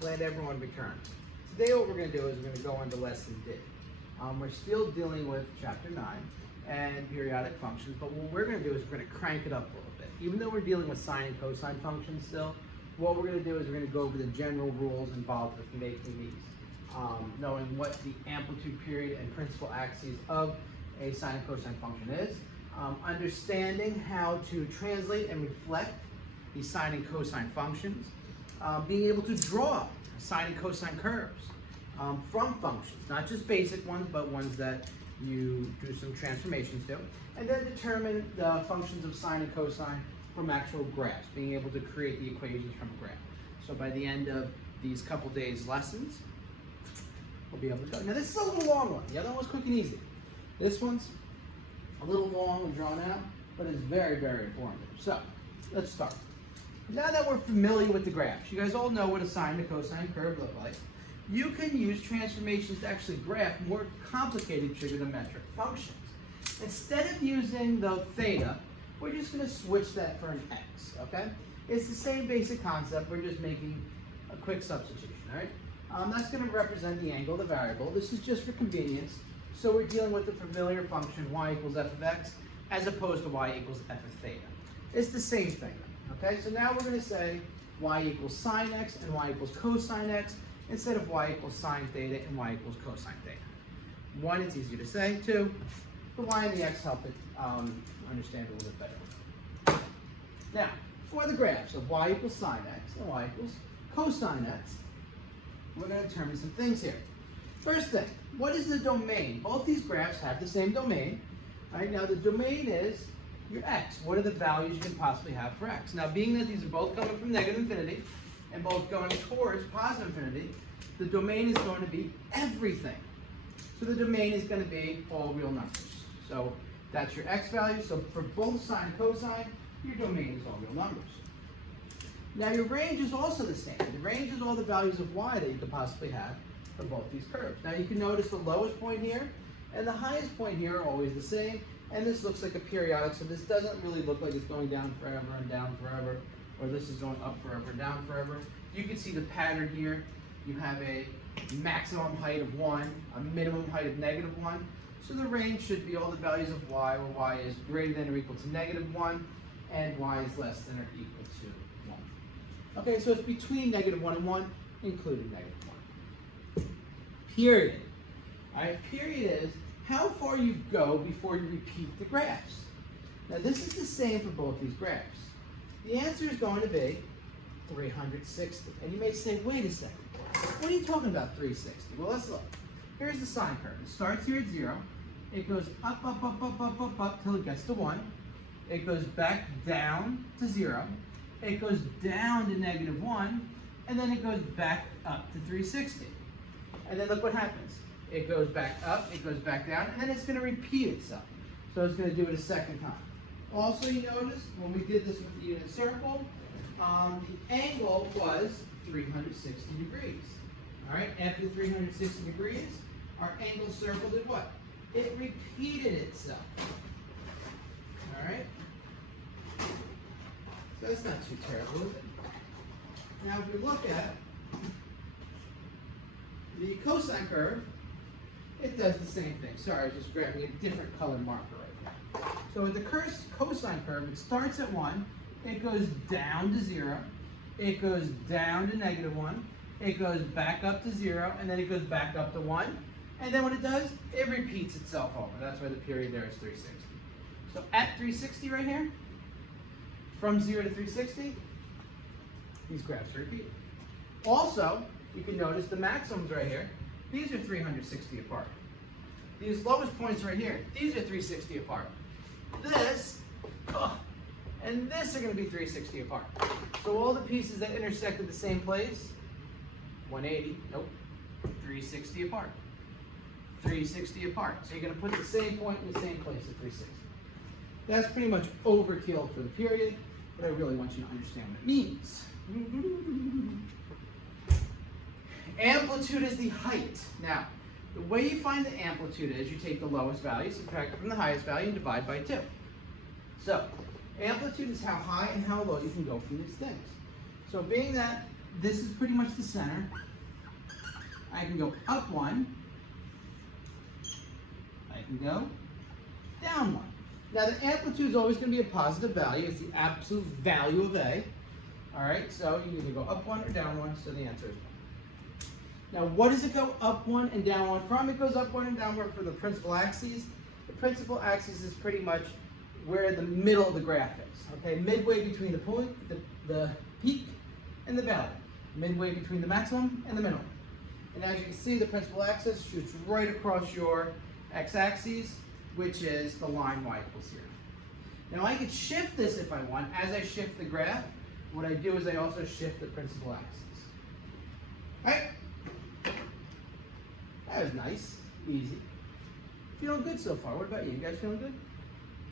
Glad everyone returned. Today what we're going to do is we're going to go on to lesson D. We're still dealing with chapter 9 and periodic functions, but what we're going to do is we're going to crank it up a little bit. Even though we're dealing with sine and cosine functions still, what we're going to do is we're going to go over the general rules involved with making these. Knowing what the amplitude, period, and principal axes of a sine and cosine function is. Understanding how to translate and reflect the sine and cosine functions. Being able to draw sine and cosine curves from functions, not just basic ones, but ones that you do some transformations to. And then determine the functions of sine and cosine from actual graphs, being able to create the equations from a graph. So by the end of these couple days lessons, we'll be able to go. Now this is a little long one. The other one was quick and easy. This one's a little long and drawn out, but it's very, very informative. So let's start. Now that we're familiar with the graphs, you guys all know what a sine and cosine curve look like. You can use transformations to actually graph more complicated trigonometric functions. Instead of using the theta, we're just going to switch that for an x, okay? It's the same basic concept, we're just making a quick substitution, all right? That's going to represent the angle of the variable. This is just for convenience. So we're dealing with the familiar function y equals f of x as opposed to y equals f of theta. It's the same thing, okay? So now we're going to say y equals sine x and y equals cosine x instead of y equals sine theta and y equals cosine theta. One, it's easier to say. Two, the y and the x help it understand it a little bit better. Now, for the graphs of y equals sine x and y equals cosine x, we're going to determine some things here. First thing, what is the domain? Both these graphs have the same domain. All right, now the domain is your x. What are the values you can possibly have for x? Now, being that these are both coming from negative infinity and both going towards positive infinity, the domain is going to be everything. So the domain is going to be all real numbers. So that's your x value. So for both sine and cosine, your domain is all real numbers. Now your range is also the same. The range is all the values of y that you could possibly have for both these curves. Now you can notice the lowest point here and the highest point here are always the same. And this looks like a periodic, so this doesn't really look like it's going down forever and down forever, or this is going up forever and down forever. You can see the pattern here. You have a maximum height of 1, a minimum height of -1. So the range should be all the values of y, where y is greater than or equal to -1, and y is less than or equal to 1. Okay, so it's between -1 and 1, including -1. Period. All right, period is how far you go before you repeat the graphs. Now this is the same for both these graphs. The answer is going to be 360. And you may say, wait a second, what are you talking about 360? Well, let's look. Here's the sine curve. It starts here at 0. It goes up, up, up, up, up, up, up, till it gets to 1. It goes back down to 0. It goes down to -1. And then it goes back up to 360. And then look what happens. It goes back up, it goes back down, and then it's going to repeat itself. So it's going to do it a second time. Also, you notice when we did this with the unit circle, the angle was 360 degrees. All right, after 360 degrees, our angle circle did what? It repeated itself. All right? So that's not too terrible, is it? Now, if we look at the cosine curve, it does the same thing. Sorry, I was just grabbing a different color marker right now. So with the cosine curve, it starts at 1, it goes down to 0, it goes down to -1, it goes back up to 0, and then it goes back up to 1. And then what it does, it repeats itself over. That's why the period there is 360. So at 360 right here, from 0 to 360, these graphs are repeated. Also, you can notice the maximums right here. These are 360 apart. These lowest points right here, these are 360 apart. This, and this are going to be 360 apart. So all the pieces that intersect at the same place, 180, nope, 360 apart. 360 apart. So you're going to put the same point in the same place at 360. That's pretty much overkill for the period, but I really want you to understand what it means. Amplitude is the height. Now, the way you find the amplitude is you take the lowest value, subtract it from the highest value, and divide by 2. So, amplitude is how high and how low you can go from these things. So being that this is pretty much the center. I can go up 1. I can go down 1. Now the amplitude is always going to be a positive value. It's the absolute value of A. All right, so you either go up 1 or down 1, so the answer is 1. Now what does it go up 1 and down 1 from? It goes up 1 and down 1 for the principal axes. The principal axis is pretty much where the middle of the graph is. Okay, midway between the point, the peak, and the valley. Midway between the maximum and the minimum. And as you can see, the principal axis shoots right across your x-axis, which is the line y equals 0. Now I could shift this if I want. As I shift the graph, what I do is I also shift the principal axis. All right? That was nice, easy. Feeling good so far. What about you? You guys feeling good?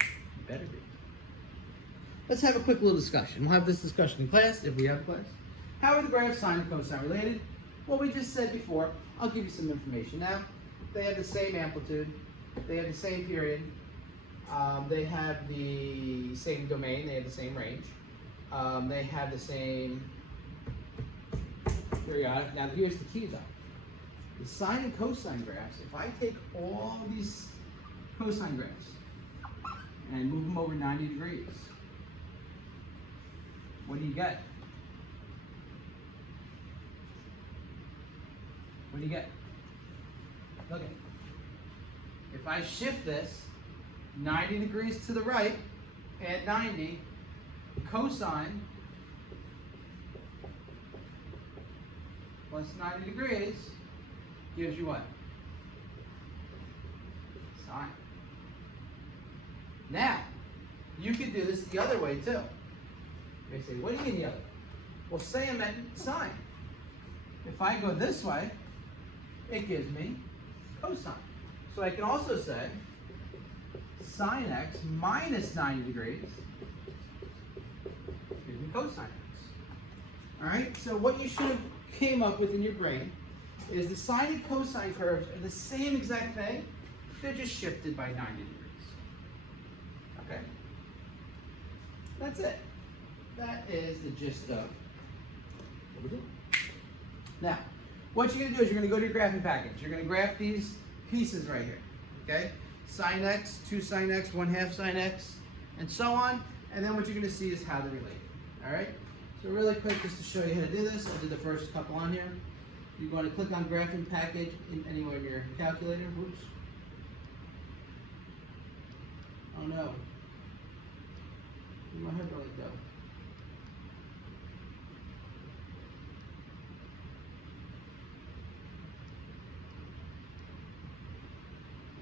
You better be. Let's have a quick little discussion. We'll have this discussion in class, if we have class. How are the graphs sine and cosine related? Well, we just said before. I'll give you some information now. They have the same amplitude. They have the same period. They have the same domain. They have the same range. They have the same periodic. Now, here's the key, though. The sine and cosine graphs, if I take all these cosine graphs and I move them over 90 degrees, what do you get? What do you get? Look at it. If I shift this 90 degrees to the right, add 90, cosine plus 90 degrees gives you what? Sine. Now, you could do this the other way too. You may say, what do you mean the other way? Well, say I meant sine. If I go this way, it gives me cosine. So I can also say sine x minus 90 degrees gives me cosine x. All right, so what you should have came up with in your brain is the sine and cosine curves are the same exact thing. They're just shifted by 90 degrees. Okay? That's it. That is the gist of what we're doing. Now, what you're going to do is you're going to go to your graphing package. You're going to graph these pieces right here. Okay? Sine x, 2 sine x, 1/2 sine x, and so on. And then what you're going to see is how they're related. All right? So really quick, just to show you how to do this, I'll do the first couple on here. You're going to click on graphing package anywhere in your calculator. Whoops. Oh no. Where'd my hyperlink go?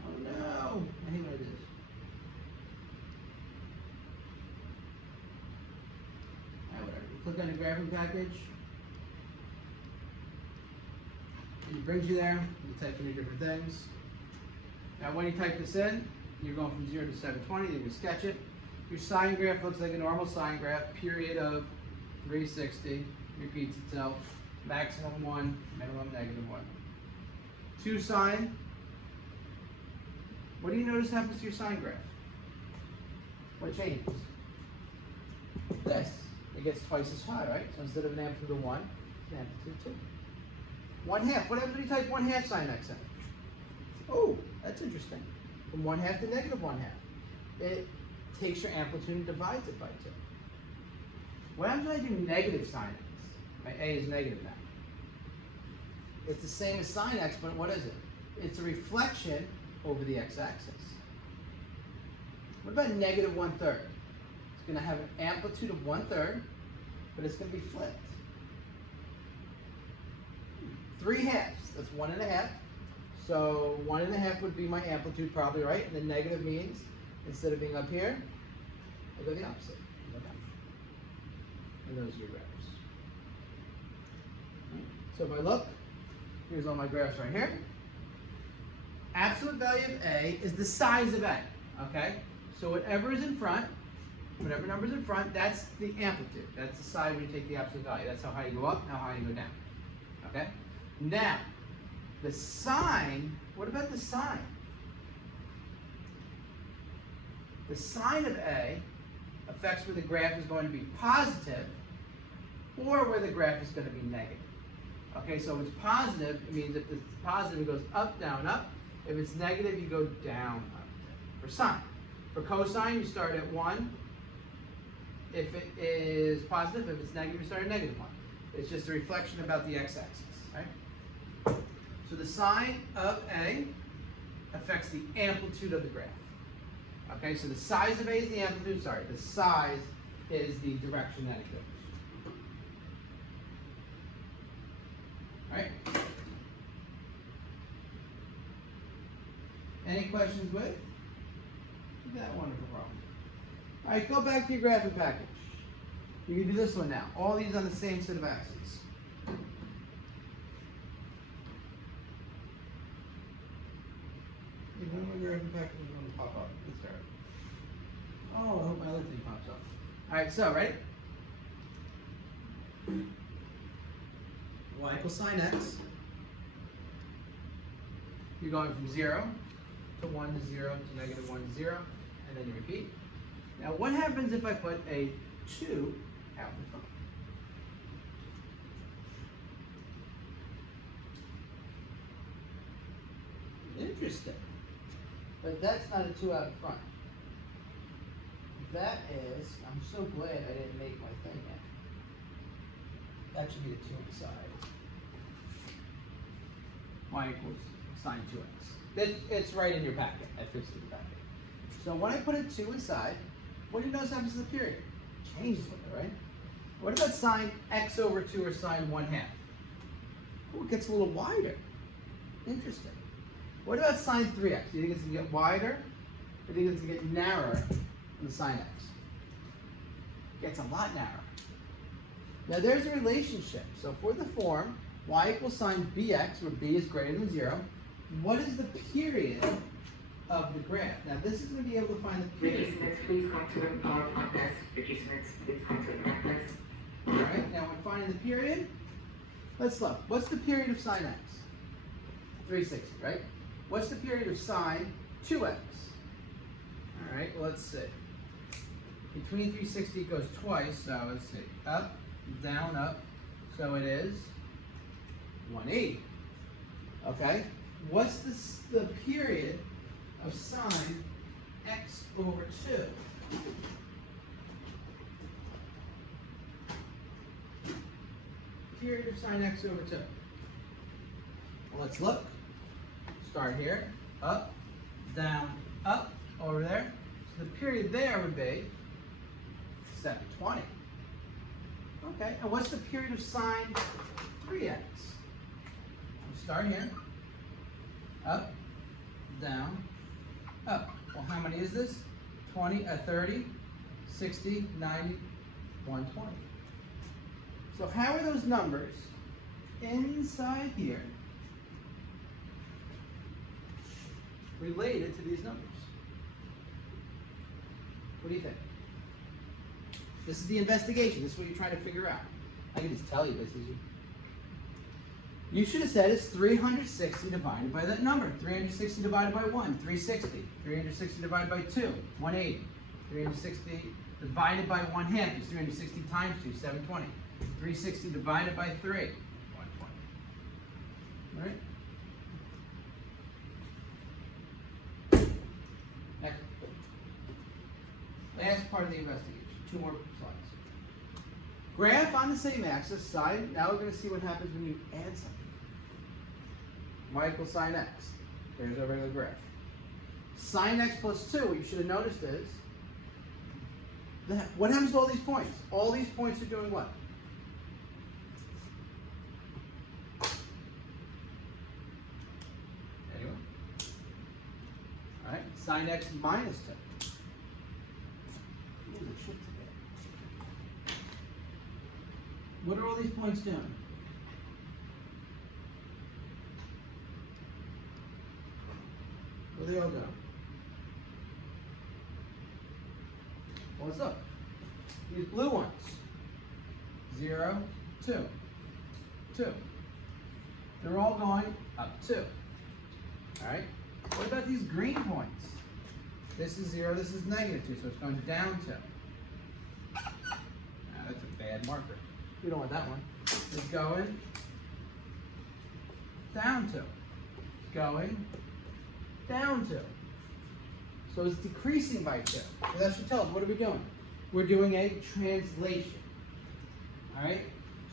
Oh no. I hate when I do this. Alright, whatever. You click on your graphing package. It brings you there, you type in your different things. Now when you type this in, you're going from 0 to 720, you can sketch it. Your sine graph looks like a normal sine graph, period of 360, repeats itself, maximum 1, minimum -1. 2 sine, what do you notice happens to your sine graph? What changes? This, it gets twice as high, right? So instead of an amplitude of 1, it's an amplitude 2. 1/2. What happens when you type 1/2 sine x in? Oh, that's interesting. From 1/2 to -1/2. It takes your amplitude and divides it by 2. What happens when I do negative sine x? My A is negative now. It's the same as sine x, but what is it? It's a reflection over the x-axis. What about -1/3? It's going to have an amplitude of 1/3, but it's going to be flipped. 3/2, that's 1.5. So 1.5 would be my amplitude probably, right? And then negative means, instead of being up here, I go the opposite. I go down. And those are your graphs. So if I look, here's all my graphs right here. Absolute value of A is the size of A, okay? So whatever is in front, whatever number is in front, that's the amplitude. That's the side where you take the absolute value. That's how high you go up, how high you go down, okay? Now, the sine, what about the sine? The sine of A affects where the graph is going to be positive or where the graph is going to be negative. Okay, so if it's positive, it means if it's positive, it goes up, down, up. If it's negative, you go down, up. For sine. For cosine, you start at 1. If it is positive, if it's negative, you start at -1. It's just a reflection about the x-axis, right? So the sine of A affects the amplitude of the graph. Okay, so the size of A is the amplitude, the size is the direction that it goes. Right? Any questions with? That wonderful problem. All right, go back to your graphing package. You can do this one now. All these on the same set of axes. You know my graphing package is going to pop up. Let's start. Oh, I hope my other thing pops up. All right, so ready? Y equals sine x. You're going from 0 to 1 to 0 to -1 to 0, and then you repeat. Now, what happens if I put a 2 out in front? Interesting. But that's not a 2 out in front. That is, I'm so glad I didn't make my thing yet. That should be the 2 inside. Y equals sine 2x. It's right in your packet. I fixed it in your packet. So when I put a 2 inside, what do you notice happens to the period? It changes with it, right? What about sine x over 2 or sine 1/2? Oh, it gets a little wider. Interesting. What about sine 3x? Do you think it's going to get wider, or do you think it's going to get narrower than the sine x? It gets a lot narrower. Now there's a relationship. So for the form y equals sine bx, where b is greater than 0, what is the period of the graph? Now this is going to be able to find the period. Participants, please come to the PowerPoint desk. Participants, please come to the front desk. Alright, now we're finding the period. Let's look. What's the period of sine x? 360, right? What's the period of sine 2x? Alright, well, let's see. Between 360 it goes twice, so let's see. Up, down, up. So it is 180. Okay? What's the period of sine x over 2? Period of sine x over 2. Well, let's look. Start here. Up, down, up, over there. So the period there would be step 20. Okay, and what's the period of sine 3x? We'll start here. Up, down, up. Well, how many is this? 20, 30, 60, 90, 120. So how are those numbers inside here related to these numbers? What do you think? This is the investigation. This is what you're trying to figure out. I can just tell you this. You should have said it's 360 divided by that number. 360 divided by 1, 360. 360 divided by 2, 180. 360 divided by 1/2 is 360 times 2, 720. 360 divided by 3, 120. All right? Next. Last part of the investigation. 2 more slides. Graph on the same axis, sine. Now we're going to see what happens when you add something. Y equals sine x. There's our regular graph. Sine x plus 2, what you should have noticed is, that what happens to all these points? All these points are doing what? Anyone? All right, sine x minus 2. What are all these points doing? Where are they all going? Well, let's look. These blue ones. 0, 2, 2. They're all going up 2. All right? What about these green points? This is 0, this is -2, so it's going down 2. Now, that's a bad marker. we don't want that one, is going down 2. Going down 2. So it's decreasing by 2. So that should tell us, what are we doing? We're doing a translation. All right?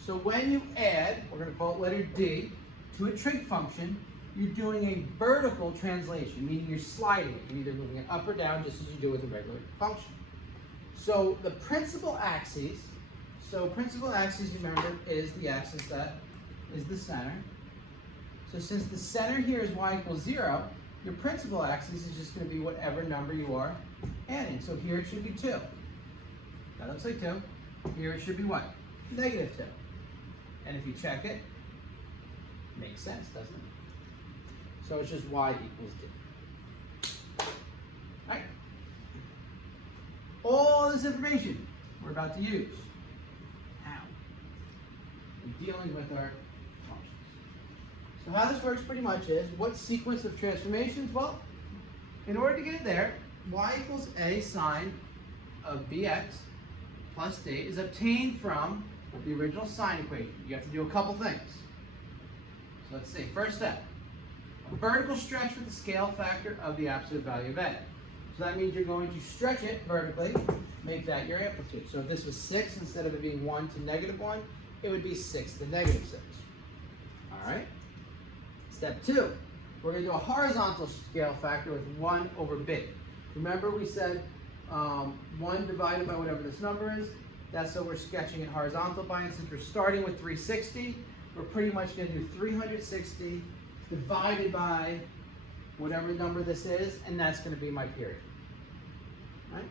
So when you add, we're going to call it letter D, to a trig function, you're doing a vertical translation, meaning you're sliding it. You're either moving it up or down, just as you do with a regular function. So the principal axis, remember, is the axis that is the center. So since the center here is y equals 0, your principal axis is just going to be whatever number you are adding. So here it should be 2. That looks like 2. Here it should be what? Negative 2. And if you check it, makes sense, doesn't it? So it's just y equals d. Right? All this information we're about to use. How? In dealing with our functions. So how this works pretty much is, what sequence of transformations? Well, in order to get there, y equals a sine of bx plus d is obtained from the original sine equation. You have to do a couple things. So let's see, first step. A vertical stretch with the scale factor of the absolute value of a. So that means you're going to stretch it vertically, make that your amplitude. So if this was 6, instead of it being 1 to -1, it would be 6 to -6. All right? Step 2, we're going to do a horizontal scale factor with 1 over b. Remember we said 1 divided by whatever this number is. That's what we're sketching it horizontal by. And since we're starting with 360, we're pretty much going to do 360 divided by whatever number this is, and that's going to be my period. Right?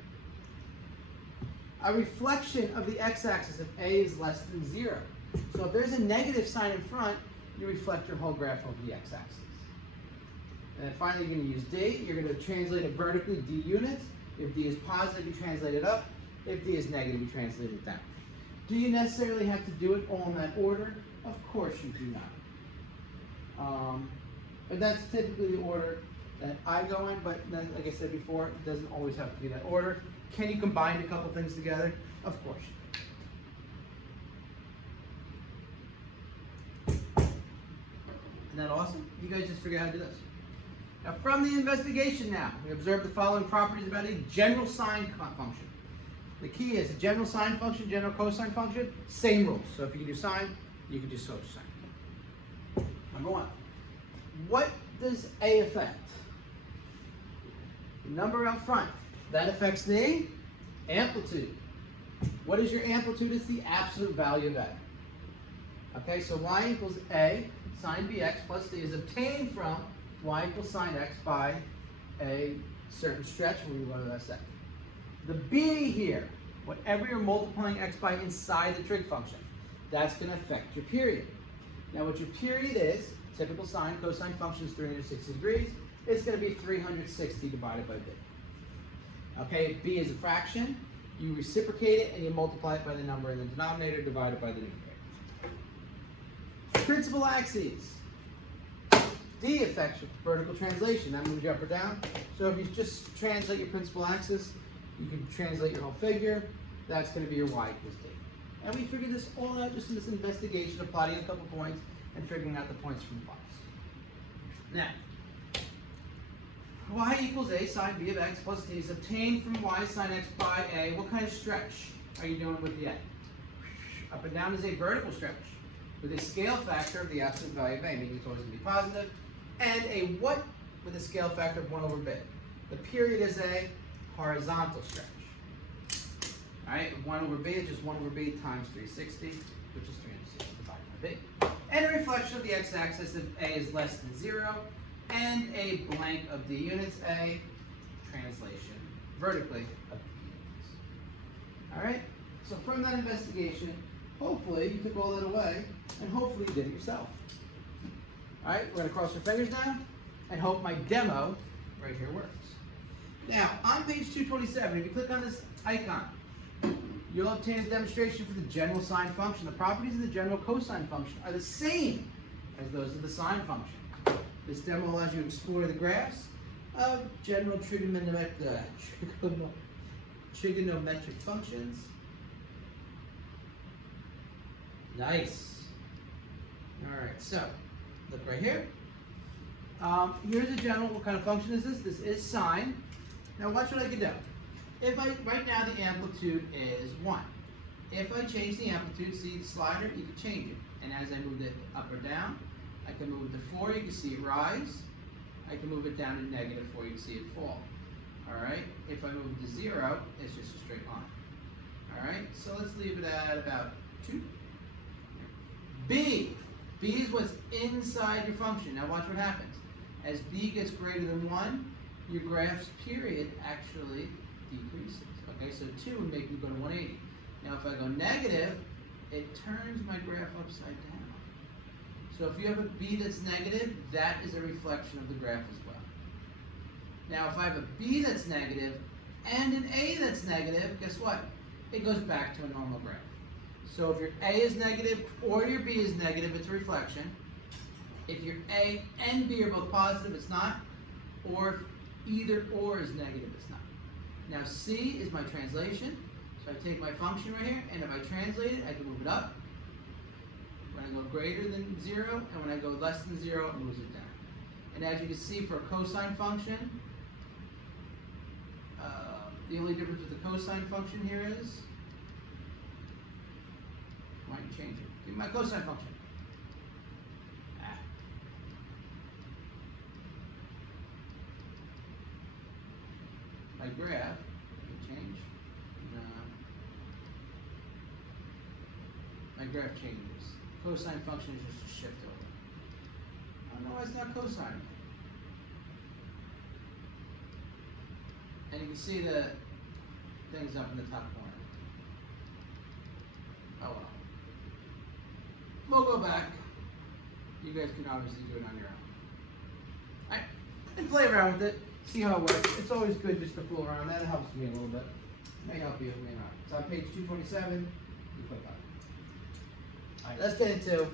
A reflection of the x-axis if a is less than 0. So if there's a negative sign in front, you reflect your whole graph over the x-axis. And then finally, you're going to use d. You're going to translate it vertically, d units. If d is positive, you translate it up. If d is negative, you translate it down. Do you necessarily have to do it all in that order? Of course you do not. And that's typically the order that I go in, but then, like I said before, it doesn't always have to be that order. Can you combine a couple things together? Of course you can. Isn't that awesome? You guys just figured out how to do this. Now from the investigation now, we observe the following properties about a general sine function. The key is a general sine function, general cosine function, same rules. So if you can do sine, you can do cosine. Number 1. What does A affect? The number out front. That affects the amplitude. What is your amplitude? It's the absolute value of A. Okay, so y equals A sine bx plus d is obtained from y equals sine x by a certain stretch. We'll go to that second. The b here, whatever you're multiplying x by inside the trig function, that's going to affect your period. Now what your period is, typical sine, cosine function is 360 degrees. It's going to be 360 divided by b. Okay, if b is a fraction, you reciprocate it and you multiply it by the number in the denominator divided by the numerator. Principal axes. D affects your vertical translation. That moves you up or down. So if you just translate your principal axis, you can translate your whole figure. That's going to be your y equals d. And we figured this all out just in this investigation of plotting a couple points and figuring out the points from the box. Now, y equals a sine b of x plus d is obtained from y sine x by a. What kind of stretch are you doing with the a? Up and down is a vertical stretch with a scale factor of the absolute value of a, meaning it's always going to be positive, and a what with a scale factor of 1 over b. The period is a horizontal stretch. All right, 1 over b is just 1 over b times 360, which is 360 divided by b. And a reflection of the x-axis if a is less than 0, and a blank of d units, a translation vertically of d units. All right, so from that investigation, hopefully you took all that away, and hopefully you did it yourself. All right, we're going to cross our fingers now, and hope my demo right here works. Now, on page 227, if you click on this icon, you'll obtain a demonstration for the general sine function. The properties of the general cosine function are the same as those of the sine function. This demo allows you to explore the graphs of general trigonometric functions Nice. All right, so look right here. Here's a general, what kind of function is this? This is sine. Now watch what I can do. Right now the amplitude is 1. If I change the amplitude, see the slider, you can change it. And as I move it up or down, I can move it to 4, you can see it rise. I can move it down to -4, you can see it fall. All right, if I move it to 0, it's just a straight line. All right, so let's leave it at about 2. B is what's inside your function. Now watch what happens. As b gets greater than 1, your graph's period actually decreases. Okay, so 2 would make me go to 180. Now if I go negative, it turns my graph upside down. So if you have a b that's negative, that is a reflection of the graph as well. Now if I have a b that's negative and an a that's negative, guess what? It goes back to a normal graph. So if your a is negative or your b is negative, it's a reflection. If your a and b are both positive, it's not. Or if either or is negative, it's not. Now c is my translation. So I take my function right here, and if I translate it, I can move it up. When I go greater than 0, and when I go less than 0, it moves it down. And as you can see for a cosine function, the only difference with the cosine function here is, why don't you change it? Give me my cosine function. My graph, change. My graph changes. Cosine function is just a shift over. I don't know why it's not cosine. And you can see the things up in the top corner. Oh well. We'll go back. You guys can obviously do it on your own. Alright, and play around with it. See how it works. It's always good just to fool around. That helps me a little bit. May help you, may not. It's on page 227. You click on it. Alright, let's get into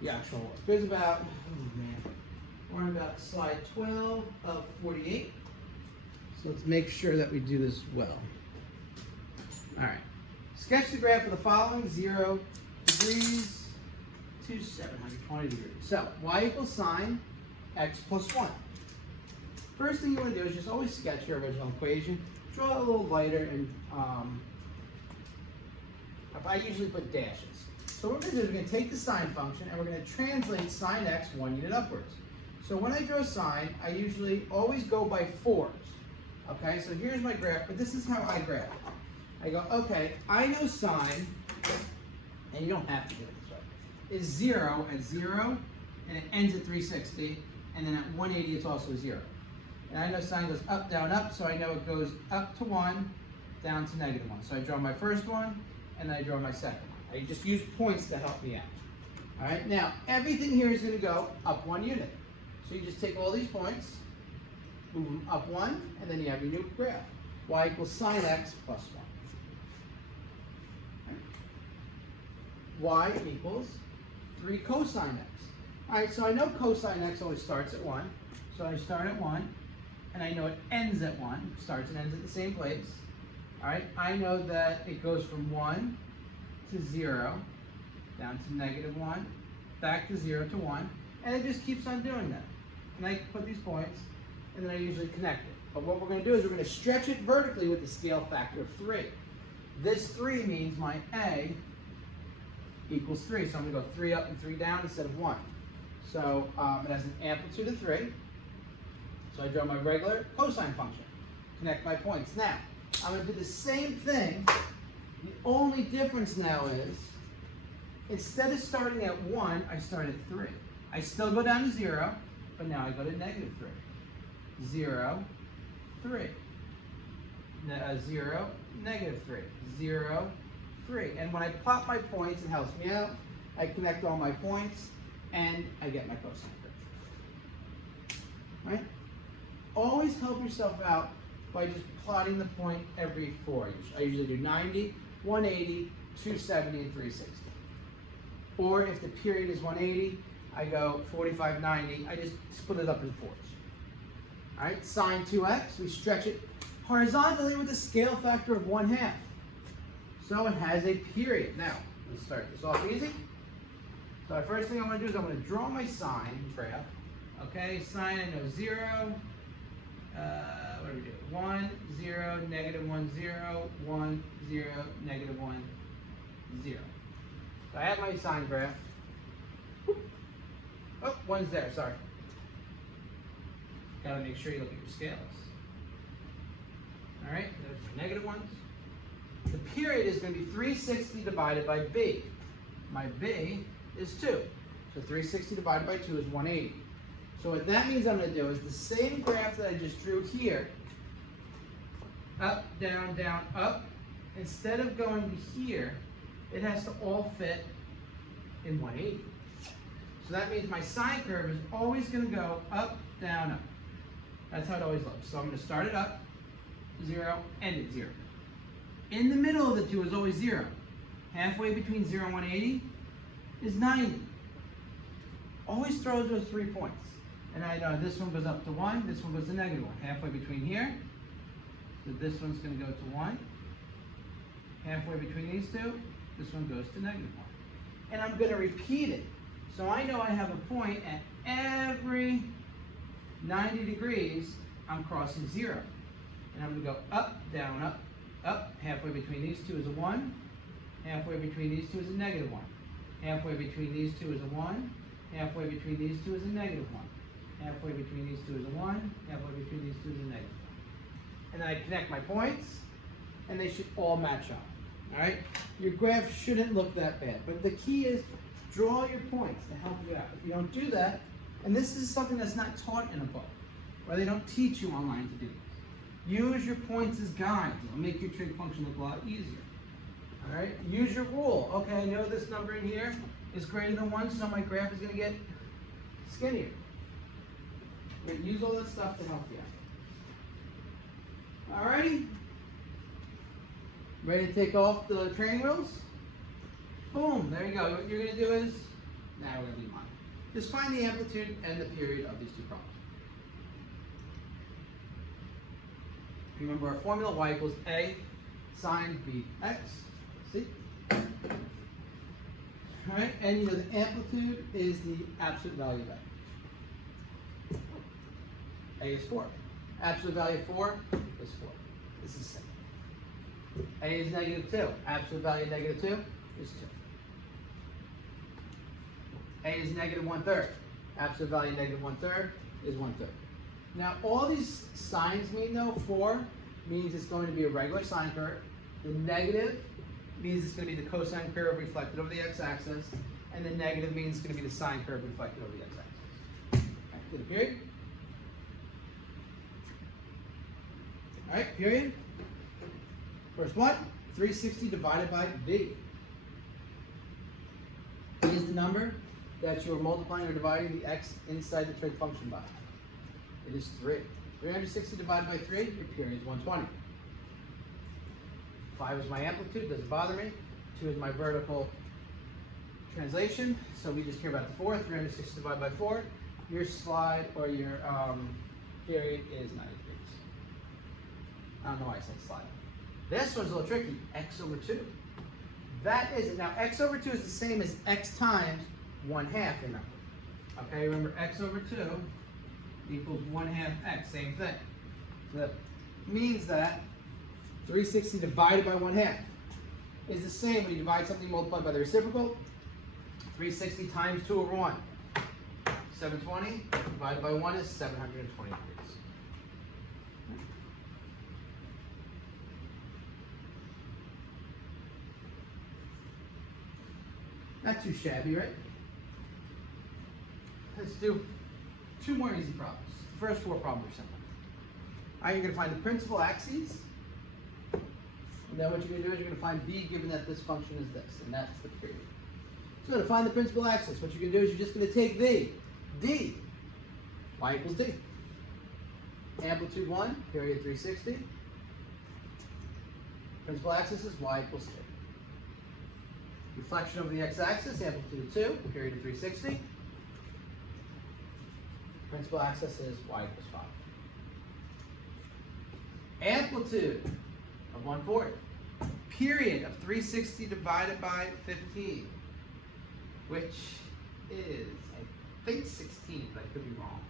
the actual work. There's about, oh man, we're on about slide 12 of 48. So let's make sure that we do this well. Alright. Sketch the graph of the following 0 degrees to 720 degrees. So, y equals sine x plus 1. First thing you want to do is just always sketch your original equation. Draw it a little lighter, and I usually put dashes. So what we're going to do is we're going to take the sine function and we're going to translate sine x 1 unit upwards. So when I draw sine, I usually always go by 4s. Okay, so here's my graph, but this is how I graph it. I go, okay, I know sine, and you don't have to do it this way, is 0 at 0, and it ends at 360, and then at 180 it's also 0. And I know sine goes up, so I know it goes up to 1, down to -1. So I draw my first one, and then I draw my second one. I just use points to help me out. All right, now everything here is going to go up 1 unit. So you just take all these points, move them up 1, and then you have your new graph. Y equals sine x plus 1. Right. Y equals 3 cosine x. All right, so I know cosine x always starts at 1. So I start at 1, and I know it ends at 1. Starts and ends at the same place. All right, I know that it goes from 1 to 0, down to -1, back to 0 to 1, and it just keeps on doing that. And I put these points, and then I usually connect it. But what we're going to do is we're going to stretch it vertically with the scale factor of 3. This 3 means my A equals 3, so I'm going to go 3 up and 3 down instead of 1. So it has an amplitude of 3. So I draw my regular cosine function. Connect my points. Now, I'm going to do the same thing. The only difference now is, instead of starting at 1, I start at 3. I still go down to 0, but now I go to -3. 0, 3. 0, -3. 0, 3. And when I plot my points, it helps me out. I connect all my points, and I get my cosine curve. Right? Always help yourself out by just plotting the point every 4. I usually do 90, 180, 270, and 360. Or if the period is 180, I go 45, 90. I just split it up in 4s. All right, sine 2x, we stretch it horizontally with a scale factor of 1/2. So it has a period. Now, Let's start this off easy. So the first thing I'm going to do is I'm going to draw my sine graph. Okay, sine, I know 0. What do we do? 1, 0, negative 1, 0, 1, 0, negative 1, 0. So I have my sine graph. Oh, 1's there, sorry. Gotta make sure you look at your scales. All right, there's my negative ones. The period is going to be 360 divided by b. My b is 2. So 360 divided by 2 is 180. So what that means I'm going to do is the same graph that I just drew here, up, down, down, up, instead of going to here, it has to all fit in 180. So that means my sine curve is always going to go up, down, up. That's how it always looks. So I'm going to start it up, 0, end at 0. In the middle of the two is always 0. Halfway between 0 and 180 is 90. Always throws those 3 points. And I know this one goes up to 1, this one goes to negative 1. Halfway between here, so this one's going to go to 1. Halfway between these two, this one goes to negative 1. And I'm going to repeat it. So I know I have a point at every 90 degrees, I'm crossing 0. And I'm going to go up, down, up, up. Halfway between these two is a 1. Halfway between these two is a negative 1. Halfway between these two is a 1. Halfway between these two is a negative 1. Halfway between these two is a 1. Halfway between these two is a negative 1. And then I connect my points, and they should all match up. All right? Your graph shouldn't look that bad. But the key is draw your points to help you out. If you don't do that, and this is something that's not taught in a book, or they don't teach you online to do this. Use your points as guides. It'll make your trig function look a lot easier. All right? Use your rule. Okay, I know this number in here is greater than 1, so my graph is going to get skinnier. But use all that stuff to help you out. Alrighty? Ready to take off the training wheels? Boom, there you go. What you're going to do is, now we're going to do mine. Just find the amplitude and the period of these two problems. Remember our formula, y equals a sine bx. See? Alright, and you know the amplitude is the absolute value of a. A is 4. Absolute value of 4 is 4. This is simple. A is negative 2. Absolute value of negative 2 is 2. A is negative 1/3. Absolute value of negative 1/3 is 1/3. Now all these signs mean though, 4 means it's going to be a regular sine curve. The negative means it's going to be the cosine curve reflected over the x-axis. And the negative means it's going to be the sine curve reflected over the x-axis. Alright, get a period. Alright, period. First one, 360 divided by b. B is the number that you are multiplying or dividing the x inside the trig function by. It is 3. 360 divided by 3, your period is 120. 5 is my amplitude, doesn't bother me. 2 is my vertical translation, so we just care about the 4. 360 divided by 4, your slide or your period is 90 degrees. I don't know why I said slide. This one's a little tricky, x over 2. That is it. Now x over 2 is the same as x times 1/2, remember. Okay, remember x over 2 equals 1/2 x, same thing. So that means that 360 divided by 1/2 is the same when you divide something multiplied by the reciprocal. 360 times 2 over 1. 720 divided by 1 is 720 degrees. Not too shabby, right? Let's do 2 more easy problems. The first 4 problems are simple. All right, you're going to find the principal axes. And then what you're going to do is you're going to find b given that this function is this, and that's the period. So to find the principal axis, what you're going to do is you're just going to take d, y equals d. Amplitude 1, period 360. Principal axis is y equals 2. Reflection over the x-axis, amplitude 2, period of 360. Principal axis is y equals 5. Amplitude of 140. period of 360 divided by 15, which is, I think 16, but I could be wrong.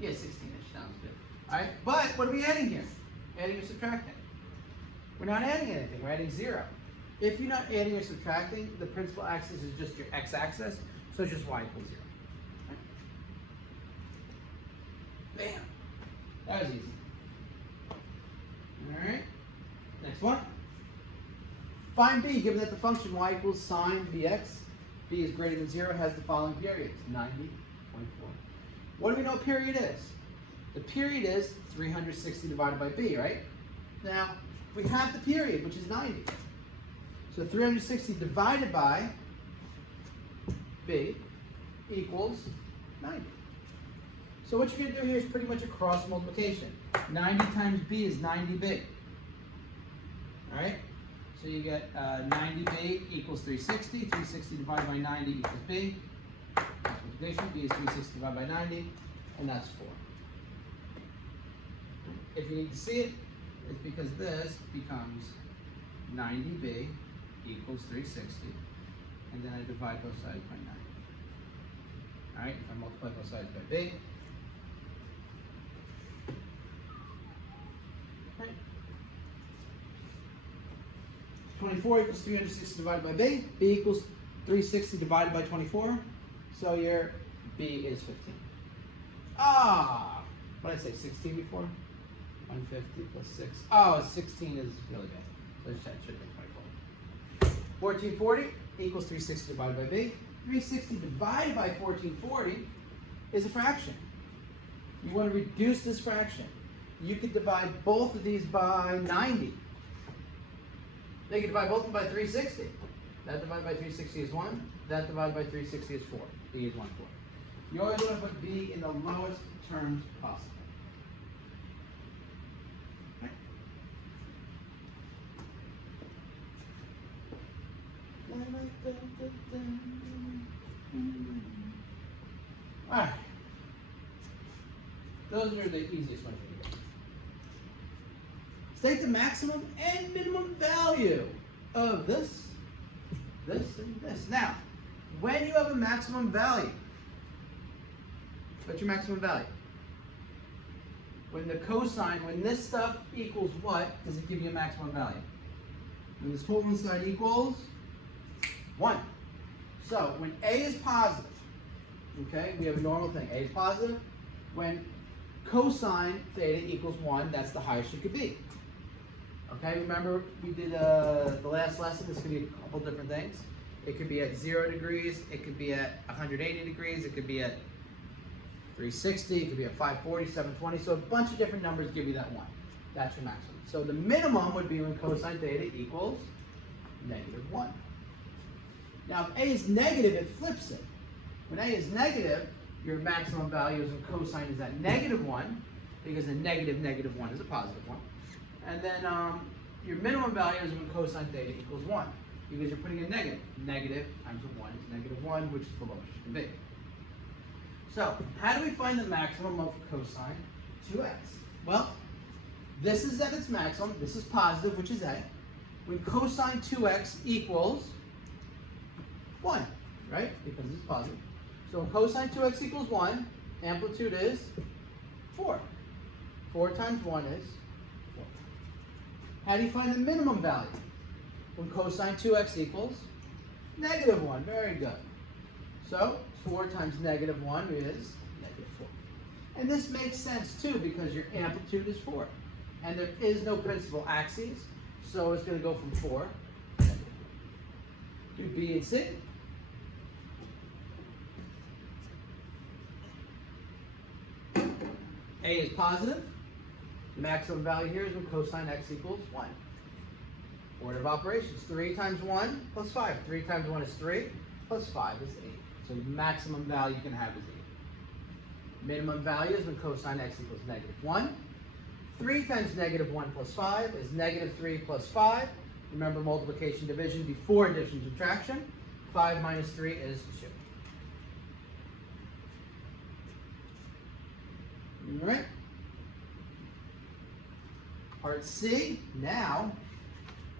Yeah, 16-ish sounds good. All right, but what are we adding here? Adding or subtracting? We're not adding anything, we're adding 0. If you're not adding or subtracting, the principal axis is just your x-axis, so it's just y equals 0. Bam! That was easy. Alright, next one. Find b, given that the function y equals sine bx, b is greater than 0, has the following periods, 90, 24. What do we know period is? The period is 360 divided by b, right? Now, we have the period, which is 90. So 360 divided by b equals 90. So what you're going to do here is pretty much a cross multiplication. 90 times b is 90b. All right? So you get 90b equals 360. 360 divided by 90 equals b. Multiplication, b is 360 divided by 90, and that's 4. If you need to see it, it's because this becomes 90b equals 360, and then I divide both sides by 9. All right, if I multiply both sides by b, right. 24 equals 360 divided by b. B equals 360 divided by 24, so your b is 15. Ah, what did I say, 16 before? 150 plus 6. Oh, 16 is really good. So that should have been 24. 1440 equals 360 divided by b. 360 divided by 1440 is a fraction. You want to reduce this fraction. You could divide both of these by 90. They could divide both of them by 360. That divided by 360 is 1. That divided by 360 is 4. B is 1/4. You always want to put b in the lowest terms possible. Alright. Those are the easiest ones to get. State the maximum and minimum value of this, and this. Now, when you have a maximum value, what's your maximum value? When the cosine, when this stuff equals what, does it give you a maximum value? When this whole one side equals 1. So when a is positive, okay, we have a normal thing. A is positive. When cosine theta equals 1, that's the highest it could be. Okay, remember we did the last lesson. This could be a couple different things. It could be at 0 degrees. It could be at 180 degrees. It could be at 360. It could be at 540, 720. So a bunch of different numbers give you that 1. That's your maximum. So the minimum would be when cosine theta equals -1. Now, if a is negative, it flips it. When a is negative, your maximum value is when cosine is at -1, because a negative 1 is a positive 1. And then your minimum value is when cosine theta equals 1, because you're putting a negative. Negative times a 1 is -1, which is the lowest you can be. So, how do we find the maximum of cosine 2x? Well, this is at its maximum. This is positive, which is a. When cosine 2x equals 1, right? Because it's positive. So when cosine 2x equals 1, amplitude is 4. 4 times 1 is 4. How do you find the minimum value? When cosine 2x equals -1. Very good. So 4 times -1 is -4. And this makes sense too, because your amplitude is 4. And there is no principal axes, so it's going to go from 4 to -4. Do B and C. A is positive. The maximum value here is when cosine x equals 1. Order of operations. 3 times 1 plus 5. 3 times 1 is 3, plus 5 is 8. So the maximum value you can have is 8. Minimum value is when cosine x equals -1. 3 times -1 plus 5 is -3 plus 5. Remember multiplication, division before addition, subtraction. 5 minus 3 is 2. All right. Part C, now,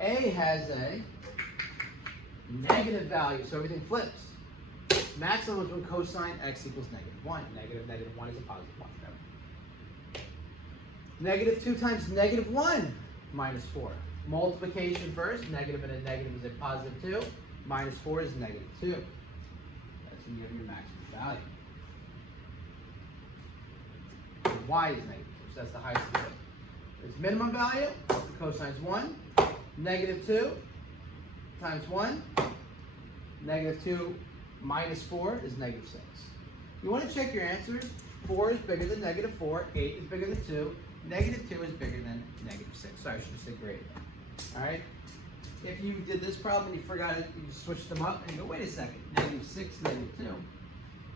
A has a negative value, so everything flips. Maximum is when cosine x equals -1. Negative 1 is a positive 1. -2 times -1 minus 4. Multiplication first. Negative and a negative is a positive 2. Minus 4 is -2. That's when you have your maximum value. And y is -2, so that's the highest of it. Its minimum value, the cosine's 1. -2 times 1. -2 minus 4 is -6. You want to check your answers. 4 is bigger than -4. 8 is bigger than 2. -2 is bigger than -6. Sorry, I should have said greater than. All right? If you did this problem and you forgot it, you just switch them up and you go, wait a second, -6, -2.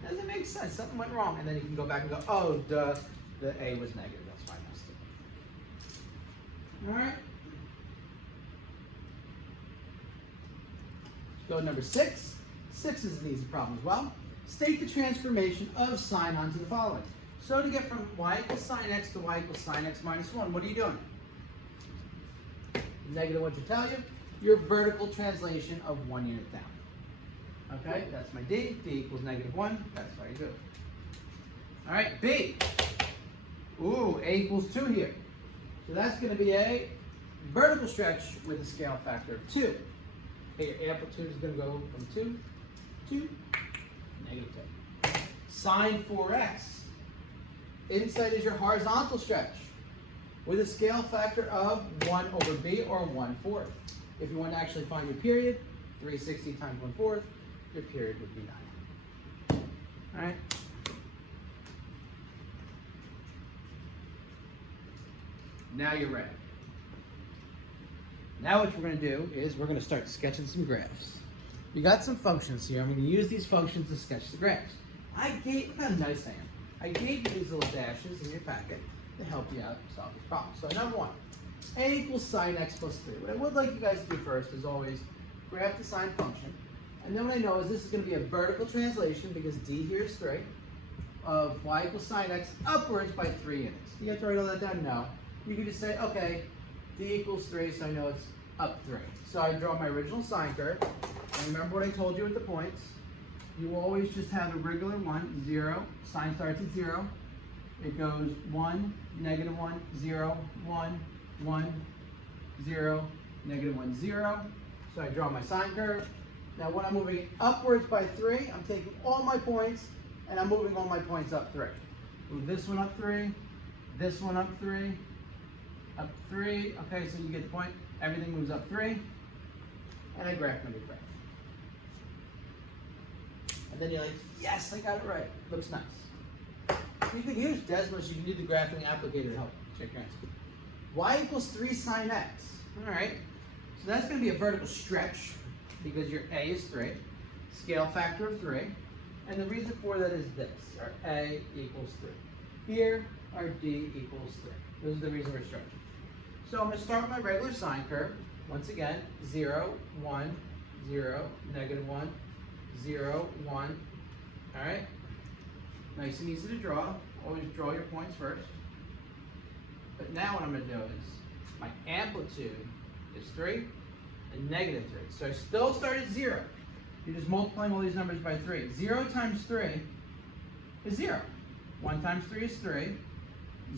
Doesn't make sense. Something went wrong. And then you can go back and go, oh, duh, the A was negative. That's why I messed it up. All right? Let's go to number 6. 6 is an easy problem as well. State the transformation of sine onto the following. So to get from y equals sine x to y equals sine x minus 1, what are you doing? Negative 1 should tell you your vertical translation of 1 unit down. Okay, that's my d. D equals -1. That's how you do it. All right, b. Ooh, a equals 2 here. So that's going to be a vertical stretch with a scale factor of 2. Okay, your amplitude is going to go from 2 to -2. Sine 4x. Inside is your horizontal stretch with a scale factor of 1 over b, or 1/4. If you want to actually find your period, 360 times 1/4, your period would be 9. All right? Now you're ready. Now what we're going to do is we're going to start sketching some graphs. You got some functions here. I'm going to use these functions to sketch the graphs. Look how nice I am. I gave you these little dashes in your packet to help you out solve this problem. So number 1, a equals sine x plus 3. What I would like you guys to do first is always graph the sine function. And then what I know is this is going to be a vertical translation, because d here is 3, of y equals sine x upwards by 3 units. You have to write all that down? No. You can just say, okay, d equals 3, so I know it's up 3. So I draw my original sine curve. And remember what I told you with the points. You always just have a regular 1, 0. Sine starts at 0. It goes 1, -1, 0, 1, 1, 0, -1, 0. So I draw my sine curve. Now when I'm moving upwards by 3, I'm taking all my points and I'm moving all my points up 3. Move this one up 3, this one up 3, up 3. Okay, so you get the point. Everything moves up 3. And I graph my new graph. And then you're like, yes, I got it right. Looks nice. You can use Desmos, you can do the graphing applicator to help check your answer. Y equals 3 sine x. All right. So that's going to be a vertical stretch because your A is 3. Scale factor of 3. And the reason for that is this. Our A equals 3. Here, our D equals 3. This is the reason we're stretching. So I'm going to start with my regular sine curve. Once again, 0, 1, 0, -1, 0, 1. All right? Nice and easy to draw. Always draw your points first. But now what I'm going to do is my amplitude is 3 and -3. So I still start at 0. You're just multiplying all these numbers by 3. 0 times 3 is 0. 1 times 3 is 3.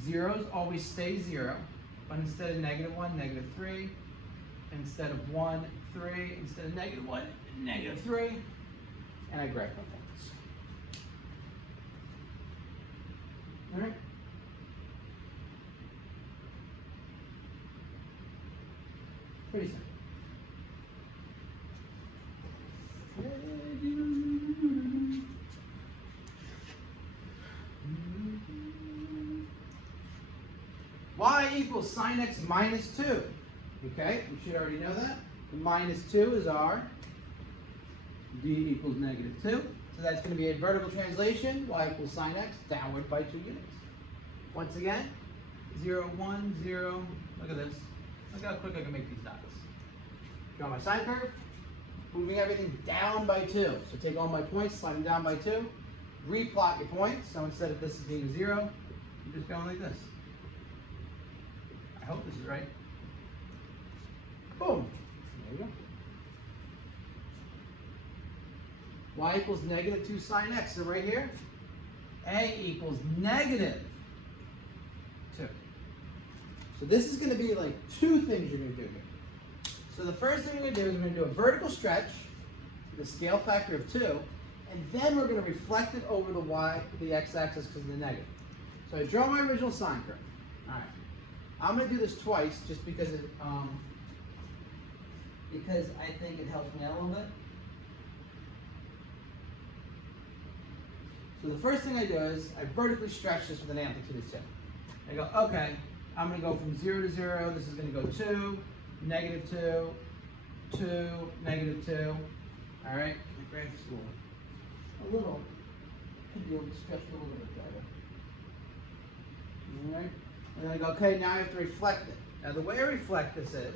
Zeros always stay 0. But instead of -1, -3. Instead of 1, 3. Instead of -1, -3. And I graph my points. All right? Pretty simple. Y equals sine x minus 2. Okay, we should already know that. The minus 2 is our d equals -2. So that's going to be a vertical translation. Y equals sine x downward by 2 units. Once again, 0, 1, 0. Look at this. Look how quick I can make these dots. Draw my sine curve. Moving everything down by 2. So take all my points, slide them down by 2. Replot your points. So instead of this being 0, you're just going like this. I hope this is right. Boom. There you go. Y equals negative 2 sine x. So right here, A equals negative 2. So this is going to be like two things you're going to do here. So the first thing we're going to do is we're going to do a vertical stretch with a scale factor of 2, and then we're going to reflect it over the x-axis because of the negative. So I draw my original sine curve. All right. I'm going to do this twice just because I think it helps me out a little bit. So the first thing I do is I vertically stretch this with an amplitude of 2. I go, okay, I'm going to go from 0 to 0. This is going to go 2, negative 2, 2, negative 2. All right, my graph is a little, could be able to stretch a little bit better. All right, and then I go, okay, now I have to reflect it. Now the way I reflect this is,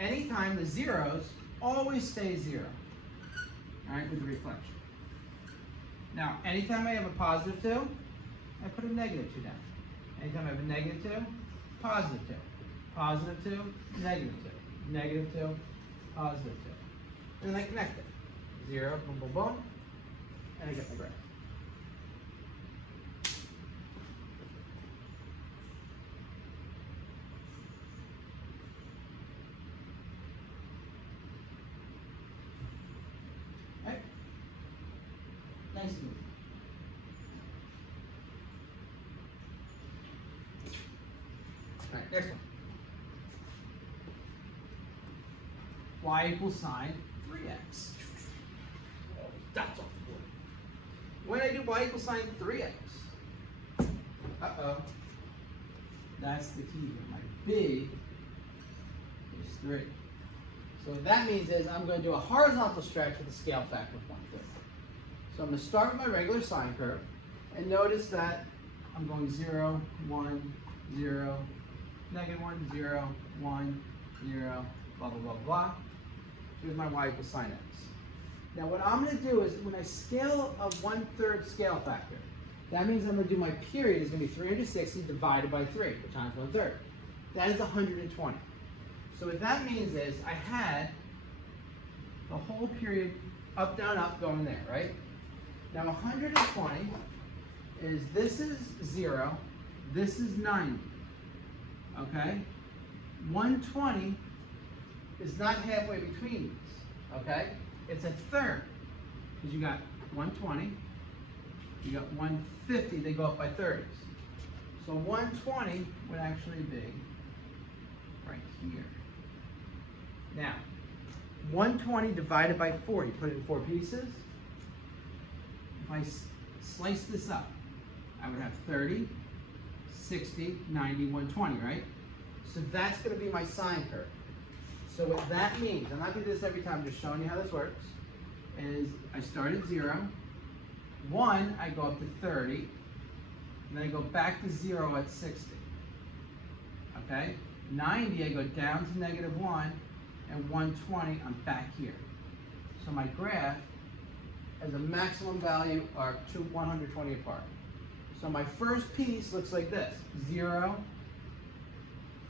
anytime the zeros always stay 0. All right, with the reflection. Now, anytime I have a positive 2, I put a negative 2 down. Anytime I have a negative 2, positive 2. Positive 2, negative 2. Negative 2, positive 2. And then I connect it. 0, boom, boom, boom. And I get my graph. Right? Nice and easy. All right, next one. Y equals sine 3x. Oh, that's off the board. When I do y equals sine 3x, that's the key here. My b is 3. So what that means is I'm going to do a horizontal stretch with a scale factor of 1/3. So I'm going to start with my regular sine curve, and notice that I'm going 0, 1, 0, negative 1, 0, 1, 0, blah, blah, blah, blah. Here's my y equals sine x. Now what I'm going to do is, when I scale a 1/3 scale factor, that means I'm going to do my period is going to be 360 divided by 3, which times 1/3. That is 120. So what that means is I had the whole period up, down, up going there, right? Now 120 is, this is 0, this is 90, okay? 120 is not halfway between these, okay? It's a third, because you got 120, you got 150, they go up by 30s. So 120 would actually be right here. Now, 120 divided by 4, you put it in 4 pieces. If I slice this up, I would have 30, 60, 90, 120, right? So that's going to be my sine curve. So what that means, I'm not going to do this every time, I'm just showing you how this works, is I start at 0, 1, I go up to 30, and then I go back to 0 at 60. Okay? 90, I go down to negative 1, and 120, I'm back here. So my graph has a maximum value are 120 apart. So my first piece looks like this. 0,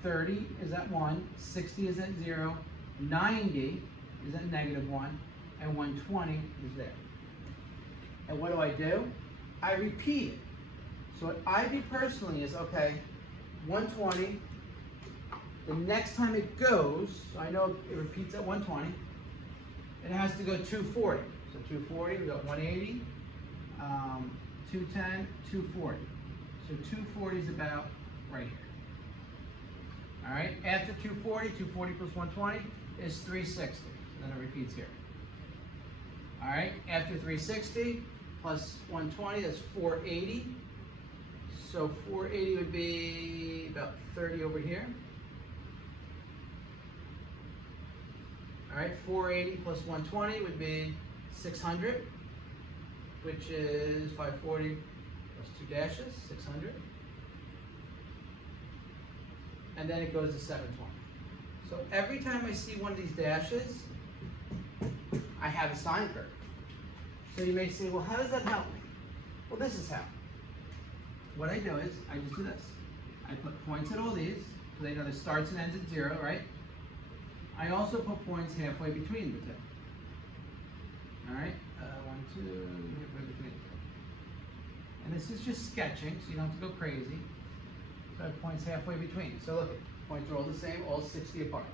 30 is at 1, 60 is at 0, 90 is at negative 1, and 120 is there. And what do? I repeat it. So what I do personally is, okay, 120, the next time it goes, so I know it repeats at 120, it has to go 240. So 240, we got 180, 210, 240. So 240 is about right here. All right, after 240, 240 plus 120 is 360. Then it repeats here. All right, after 360 plus 120, that's 480. So 480 would be about 30 over here. All right, 480 plus 120 would be 600, which is 540 plus 2 dashes, 600. And then it goes to 720. So every time I see one of these dashes, I have a sine curve. So you may say, well, how does that help me? Well, this is how. What I do is, I just do this. I put points at all these, so they know the starts and ends at 0, right? I also put points halfway between the two. All right, 1, 2, halfway between the two. And this is just sketching, so you don't have to go crazy. So I have points halfway between. So look, points are all the same, all 60 apart.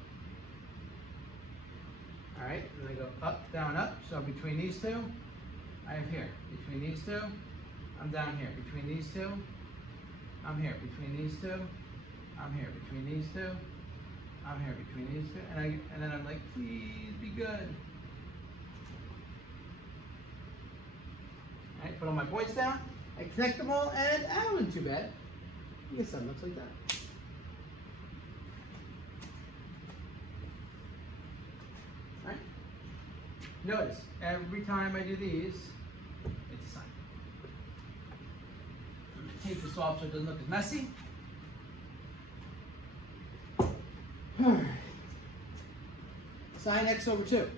All right, and then I go up, down, up. So between these two, I have here. Between these two, I'm down here. Between these two, I'm here. Between these two, I'm here. Between these two, I'm here. Between these two, and then I'm like, please be good. All right, put all my points down. I connect them all, and that wasn't too bad. I guess that looks like that. All right. Notice every time I do these, it's a sine. I'm going to take this off so it doesn't look as messy. Sine x over 2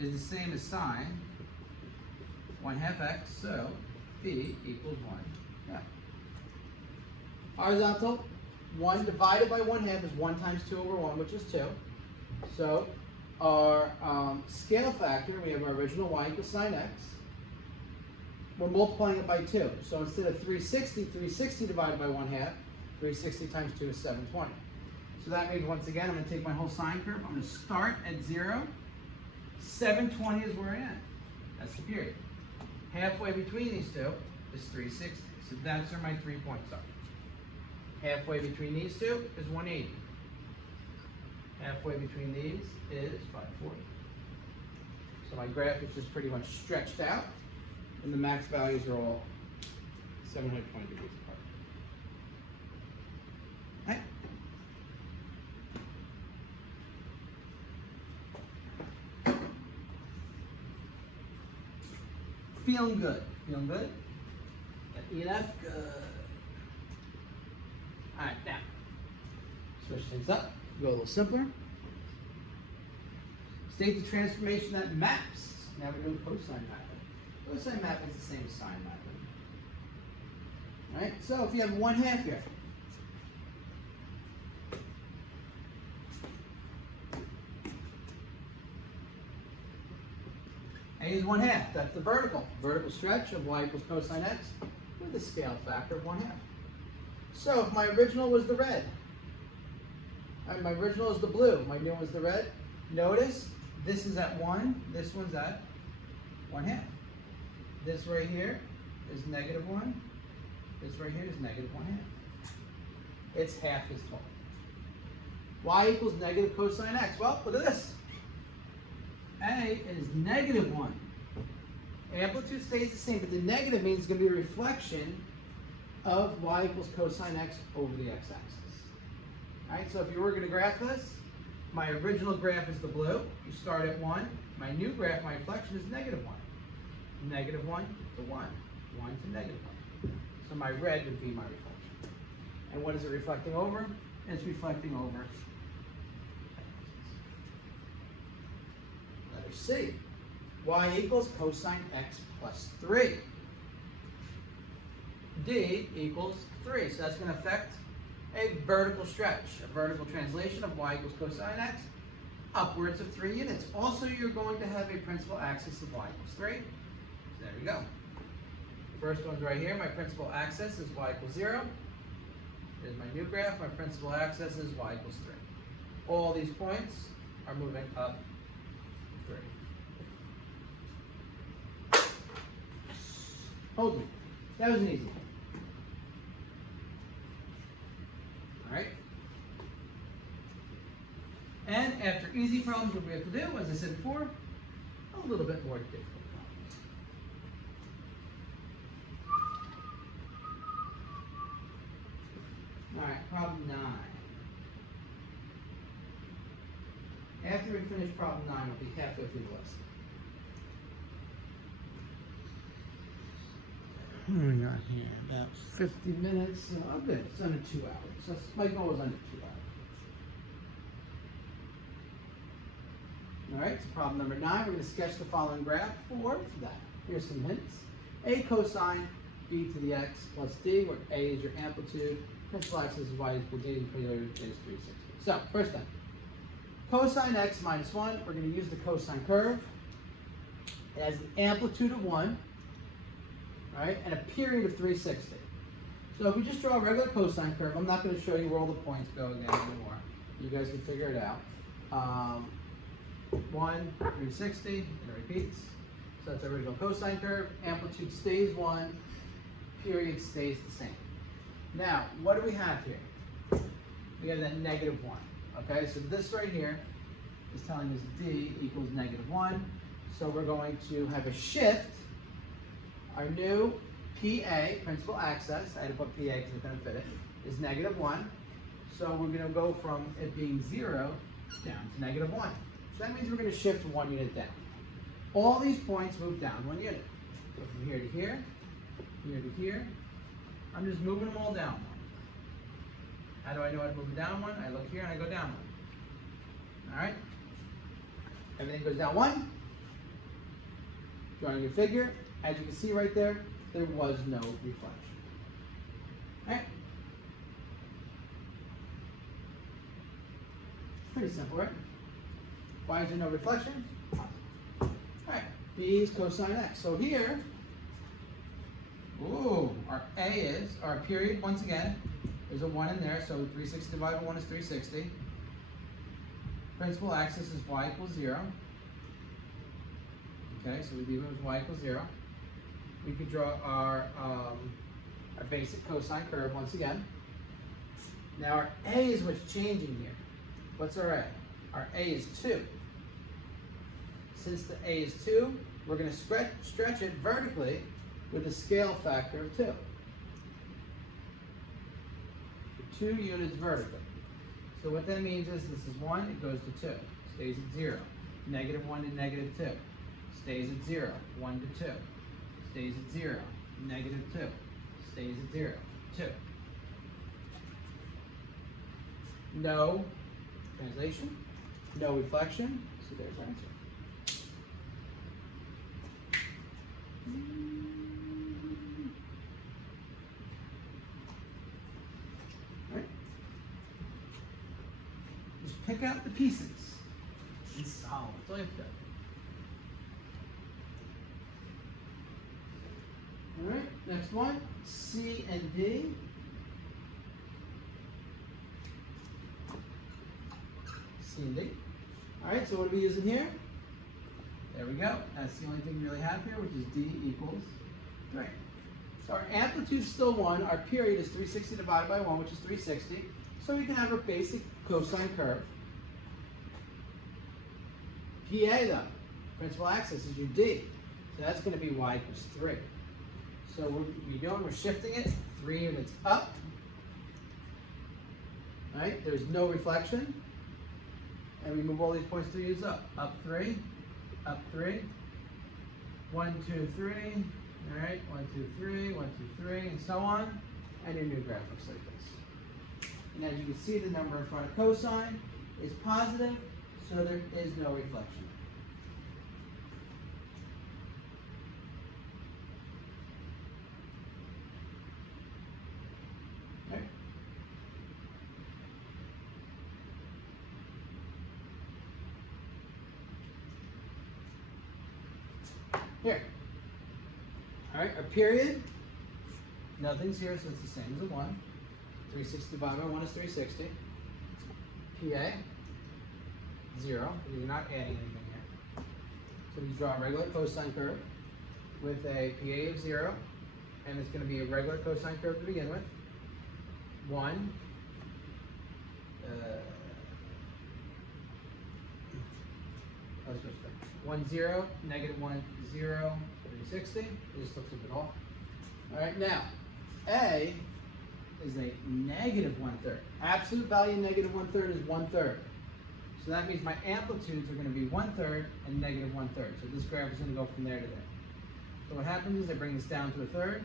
is the same as sine 1/2 x, so b equals 1/2. Horizontal, 1 divided by 1/2 is 1 times 2 over 1, which is 2. So our scale factor, we have our original y equals sine x. We're multiplying it by 2. So instead of 360 divided by 1/2, 360 times 2 is 720. So that means, once again, I'm going to take my whole sine curve. I'm going to start at 0. 720 is where I am. That's the period. Halfway between these two is 360. So that's where my 3 points are. Halfway between these two is 180. Halfway between these is 540. So my graph is just pretty much stretched out, and the max values are all 720 degrees apart. Right? Feeling good. Feeling good? Got E and F? Good. Alright, now, switch things up. Go a little simpler. State the transformation that maps. Now we're doing cosine mapping. Cosine mapping is the same as sine mapping. Alright, so if you have 1/2 here, A is 1/2. That's the vertical stretch of y equals cosine x with a scale factor of 1/2. So if my original was the red, and my original is the blue, my new one is the red, notice this is at 1, this one's at 1/2. This right here is -1, this right here is -1/2. It's half as tall. Y equals negative cosine x. Well, look at this. A is -1. Amplitude stays the same, but the negative means it's going to be a reflection of y equals cosine x over the x-axis. Alright, so if you were going to graph this, my original graph is the blue. You start at 1. My new graph, my reflection, is -1. -1 to 1. 1 to -1. So my red would be my reflection. And what is it reflecting over? It's reflecting over letter C. Y equals cosine x plus 3. D equals 3. So that's going to affect a vertical stretch, a vertical translation of y equals cosine x upwards of 3 units. Also, you're going to have a principal axis of y equals 3. So there we go. The first one's right here. My principal axis is y equals 0. Here's my new graph. My principal axis is y equals 3. All these points are moving up 3. Hold me. That was an easy one. Alright? And after easy problems, what we have to do, as I said before, a little bit more difficult problems. Alright, problem 9. After we finish problem 9, we'll be halfway through the lesson. What do we got here? About 50 minutes. Oh, good. It's under 2 hours. So my goal is under 2 hours. All right, so problem number 9. We're going to sketch the following graph for that. Here's some hints. A cosine b to the x plus d, where a is your amplitude, principal axis is y equals d, and period is 360. So, first thing, cosine x minus 1, we're going to use the cosine curve. It has an amplitude of 1, right, and a period of 360. So if we just draw a regular cosine curve, I'm not going to show you where all the points go again anymore. You guys can figure it out. 1, 360, and it repeats. So that's the original cosine curve. Amplitude stays 1, period stays the same. Now, what do we have here? We have that negative 1. Okay, so this right here is telling us d equals negative 1. So we're going to have a shift. Our new PA, principal axis, I had to put PA because it didn't fit it, is negative 1. So we're going to go from it being 0 down to negative 1. So that means we're going to shift 1 unit down. All these points move down 1 unit. So from here to here, here to here, I'm just moving them all down 1. How do I know I move down 1? I look here and I go down 1. All right? Everything goes down 1. Drawing your figure, as you can see right there, there was no reflection. All right? Pretty simple, right? Why is there no reflection? All right, B is cosine x. So here, ooh, our A is, our period, once again, there's a 1 in there, so 360 divided by 1 is 360. Principal axis is y equals 0. Okay, so we leave it with y equals 0. We could draw our basic cosine curve once again. Now our A is what's changing here. What's our A? Our A is 2. Since the A is 2, we're going to stretch it vertically with a scale factor of 2. 2 units vertically. So what that means is this is 1, it goes to 2, stays at 0. Negative 1 to negative 2, stays at 0. 1 to 2, stays at 0. Negative 2, stays at 0. 2. No translation, no reflection, so there's our answer. Right. Just pick out the pieces and solve. That's all you have to do. All right, next one, C and D. C and D. All right, so what are we using here? There we go. That's the only thing we really have here, which is D equals 3. So our amplitude is still 1. Our period is 360 divided by 1, which is 360. So we can have our basic cosine curve. PA, though, principal axis is your D. So that's going to be y equals 3. So what we're doing, we're shifting it 3 units up. All right, there's no reflection. And we move all these points 3 units up. Up 3. Up 3, 1, 2, 3, all right, 1, 2, 3, 1, 2, 3, and so on, and your new graph looks like this. And as you can see, the number in front of cosine is positive, so there is no reflection. Okay. Here. All right, our period, nothing's here, so it's the same as a 1. 360 divided by 1 is 360. PA, 0, because you're not adding anything here. So we draw a regular cosine curve with a PA of 0, and it's going to be a regular cosine curve to begin with. 1, let's go straight. 1, 0, negative 1, 0, 360. It just looks a bit off. All right, now, A is a negative 1/3. Absolute value negative 1/3 is 1/3. So that means my amplitudes are going to be 1/3 and negative 1/3. So this graph is going to go from there to there. So what happens is I bring this down to a third,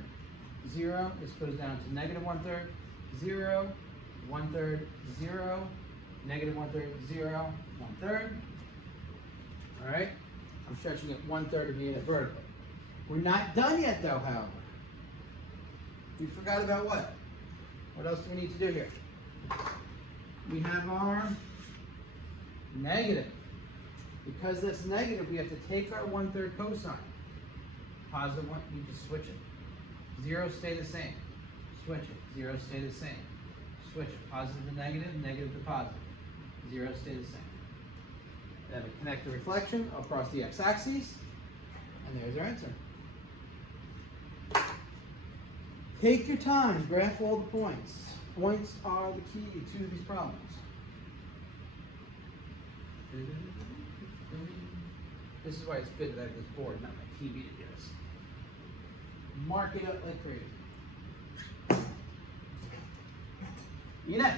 0. This goes down to negative 1/3, 0, 1/3, 0, negative 1/3, 0, 1/3. All right. I'm stretching it 1/3 of the unit vertically. We're not done yet though, however. We forgot about what? What else do we need to do here? we have our negative. Because that's negative, we have to take our 1/3 cosine. Positive one, you just switch it. 0 stay the same. Switch it. 0 stay the same. Switch it. Positive to negative, negative to positive. 0 stay the same. Then we connect the reflection across the x-axis, and there's our answer. Take your time, graph all the points. Points are the key to these problems. This is why it's good that I have this board, not my TV to do this. Mark it up like crazy. Unit.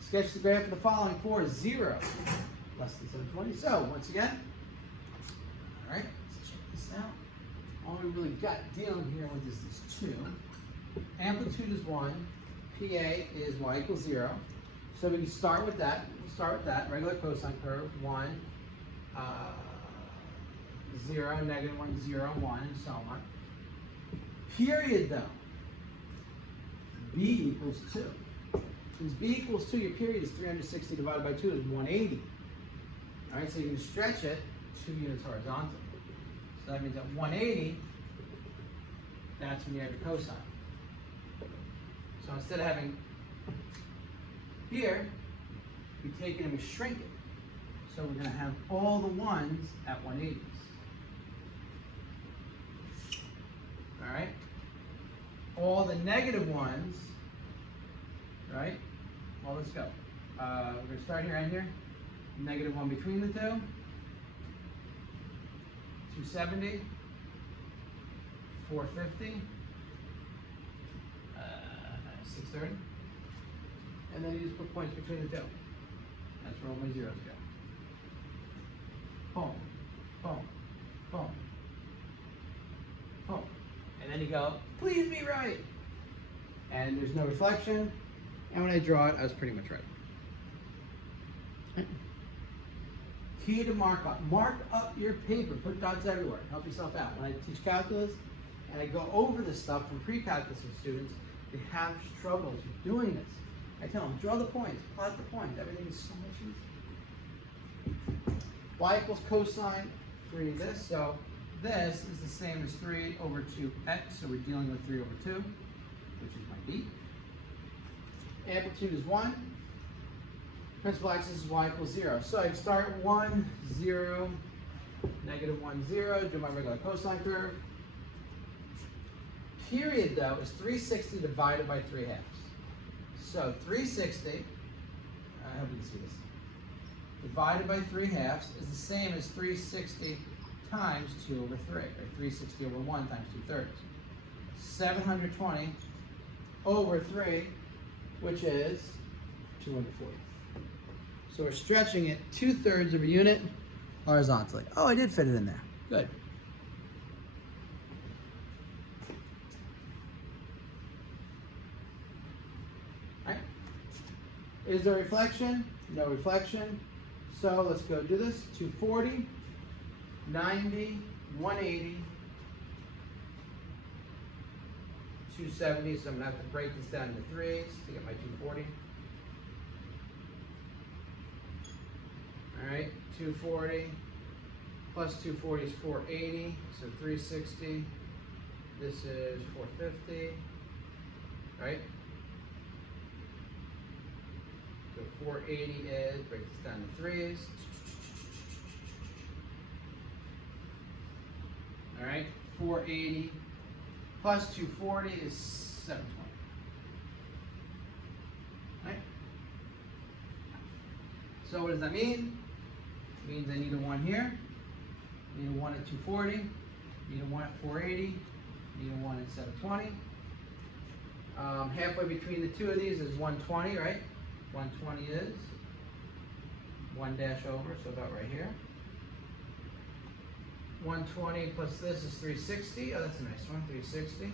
Sketch the graph of the following for 0, less than 720. So, once again, all right, let's check this out. All we really got dealing here with is this 2. Amplitude is 1. PA is y equals 0. So we can start with that. We'll start with that. Regular cosine curve. 1, 0, negative 1, 0, 1, and so on. Period, though. B equals 2. Since B equals 2, your period is 360 divided by 2 is 180. All right, so you can stretch it 2 units horizontally. So that means at 180, that's when you have your cosine. So instead of having here, we take it and we shrink it. So we're going to have all the ones at 180s. All right? All the negative ones, right? Well, let's go. We're going to start here and here. Negative 1 between the two. 270. 450. 630. And then you just put points between the two. That's where all my zeros go. Boom. Boom. Boom. Boom. And then you go, please be right. And there's no reflection. And when I draw it, I was pretty much right. Key to mark up. Mark up your paper. Put dots everywhere. Help yourself out. When I teach calculus and I go over this stuff from pre-calculus with students, they have struggles with doing this. I tell them, draw the points, plot the points. Everything is so much easier. Y equals cosine 3 of this. So this is the same as 3 over 2x. So we're dealing with 3 over 2, which is my B. Amplitude is 1. Principal axis is y equals 0. So I start 1, 0, negative 1, 0. Do my regular cosine curve. Period, though, is 360 divided by 3 halves. So 360, I hope you can see this, divided by 3 halves is the same as 360 times 2 over 3, or 360 over 1 times 2/3. 720 over 3, which is 240. So we're stretching it 2/3 of a unit horizontally. Oh, I did fit it in there. Good. Is there reflection? No reflection. So let's go do this. 240, 90, 180, 270. So I'm going to have to break this down into 3s to get my 240. All right, 240 plus 240 is 480. So 360. This is 450. Right? So 480 is, break this down to 3s. All right, 480 plus 240 is 720. All right? So what does that mean? It means I need a 1 here, need a 1 at 240, need a 1 at 480, need a 1 at 720. Halfway between the two of these is 120, right? 120 is 1 dash over, so about right here. 120 plus this is 360. Oh, that's a nice one. 360.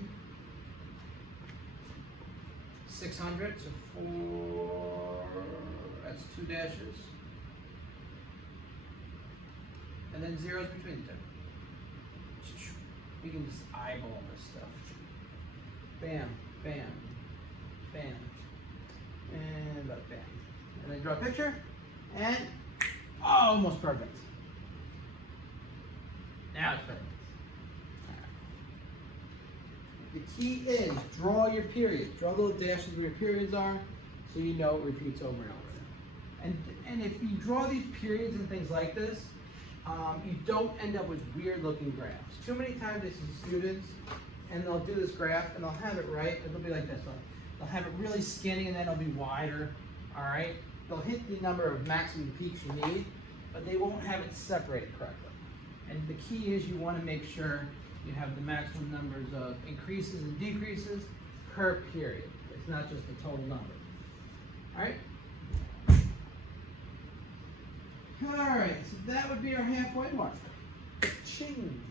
600, so 4, that's 2 dashes. And then zeros between the two. We can just eyeball this stuff. Bam, bam, bam. And about bam. And then draw a picture. And almost perfect. Now it's perfect. The key is draw your periods. Draw the little dashes where your periods are so you know it repeats over and over. And if you draw these periods and things like this, you don't end up with weird looking graphs. Too many times I see students and they'll do this graph and they'll have it right. It'll be like this. They'll have it really skinny and then it'll be wider. All right. They'll hit the number of maximum peaks you need, but they won't have it separated correctly. And the key is you want to make sure you have the maximum numbers of increases and decreases per period. It's not just the total number. All right. All right, so that would be our halfway mark. Ching.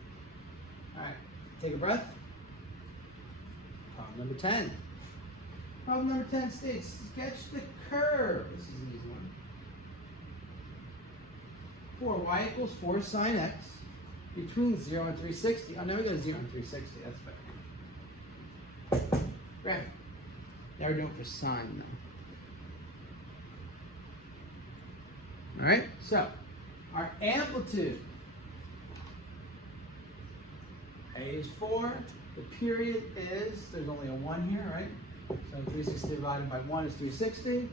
All right, take a breath. Problem number 10. Problem number 10 states, sketch the curve. This is an easy one. For y equals 4 sine x between 0 and 360. Oh, now we go to 0 and 360. That's better. Graph. Now we're doing it for sine, though. All right, so our amplitude, A is 4, the period is, there's only a 1 here, right? So 360 divided by 1 is 360.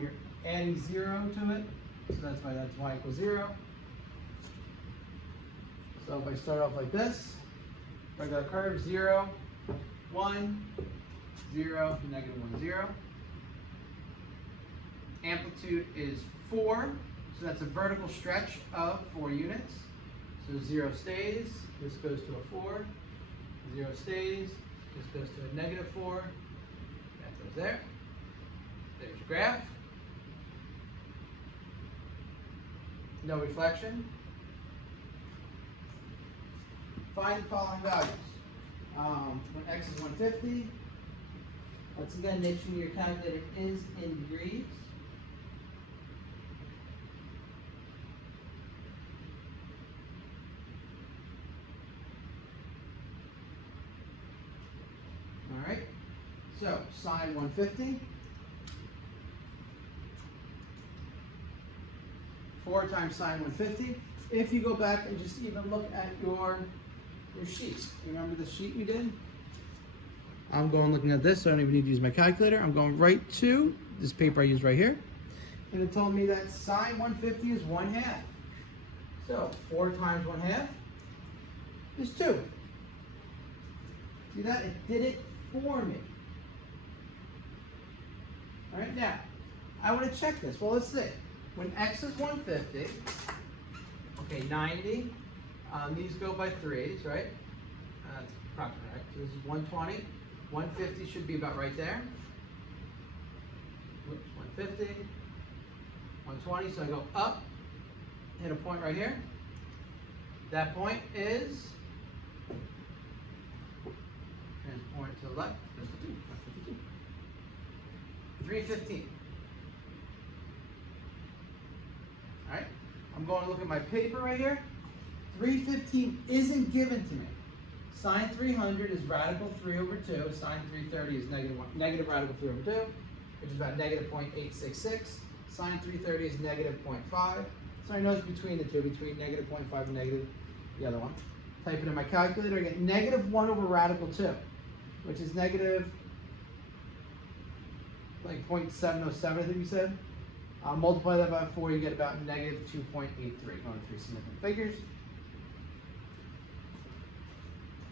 You're adding 0 to it, so that's why that's y equals 0. So if I start off like this, regular curve, 0, 1, 0, negative 1, 0. Amplitude is 4, so that's a vertical stretch of 4 units. So 0 stays, this goes to a 4, 0 stays, this goes to a negative 4, that goes there. There's your graph. No reflection. Find the following values. When x is 150, once again, make sure your calculator is in degrees. All right, so sine 150, 4 times sine 150. If you go back and just even look at your sheet, remember the sheet we did? I'm going looking at this, so I don't even need to use my calculator. I'm going right to this paper I used right here. And it told me that sine 150 is 1/2. So 4 times 1/2 is 2. See that? It did it for me. All right, now, I want to check this. Well, let's see. When x is 150, okay, 90, these go by 3s, right? That's probably right. So this is 120. 150 should be about right there. Whoops, 150, 120. So I go up, hit a point right here. That point is, transport to the left, 315. All right, I'm going to look at my paper right here. 315 isn't given to me. Sine 300 is radical 3 over 2. Sine 330 is negative radical 3 over 2, which is about negative 0.866. Sine 330 is negative 0.5. So I know it's between the two, between negative 0.5 and negative the other one. Type it in my calculator, I get negative 1 over radical 2, which is negative like 0.707, I think we said. Multiply that by 4, you get about negative 2.83. Going through significant figures.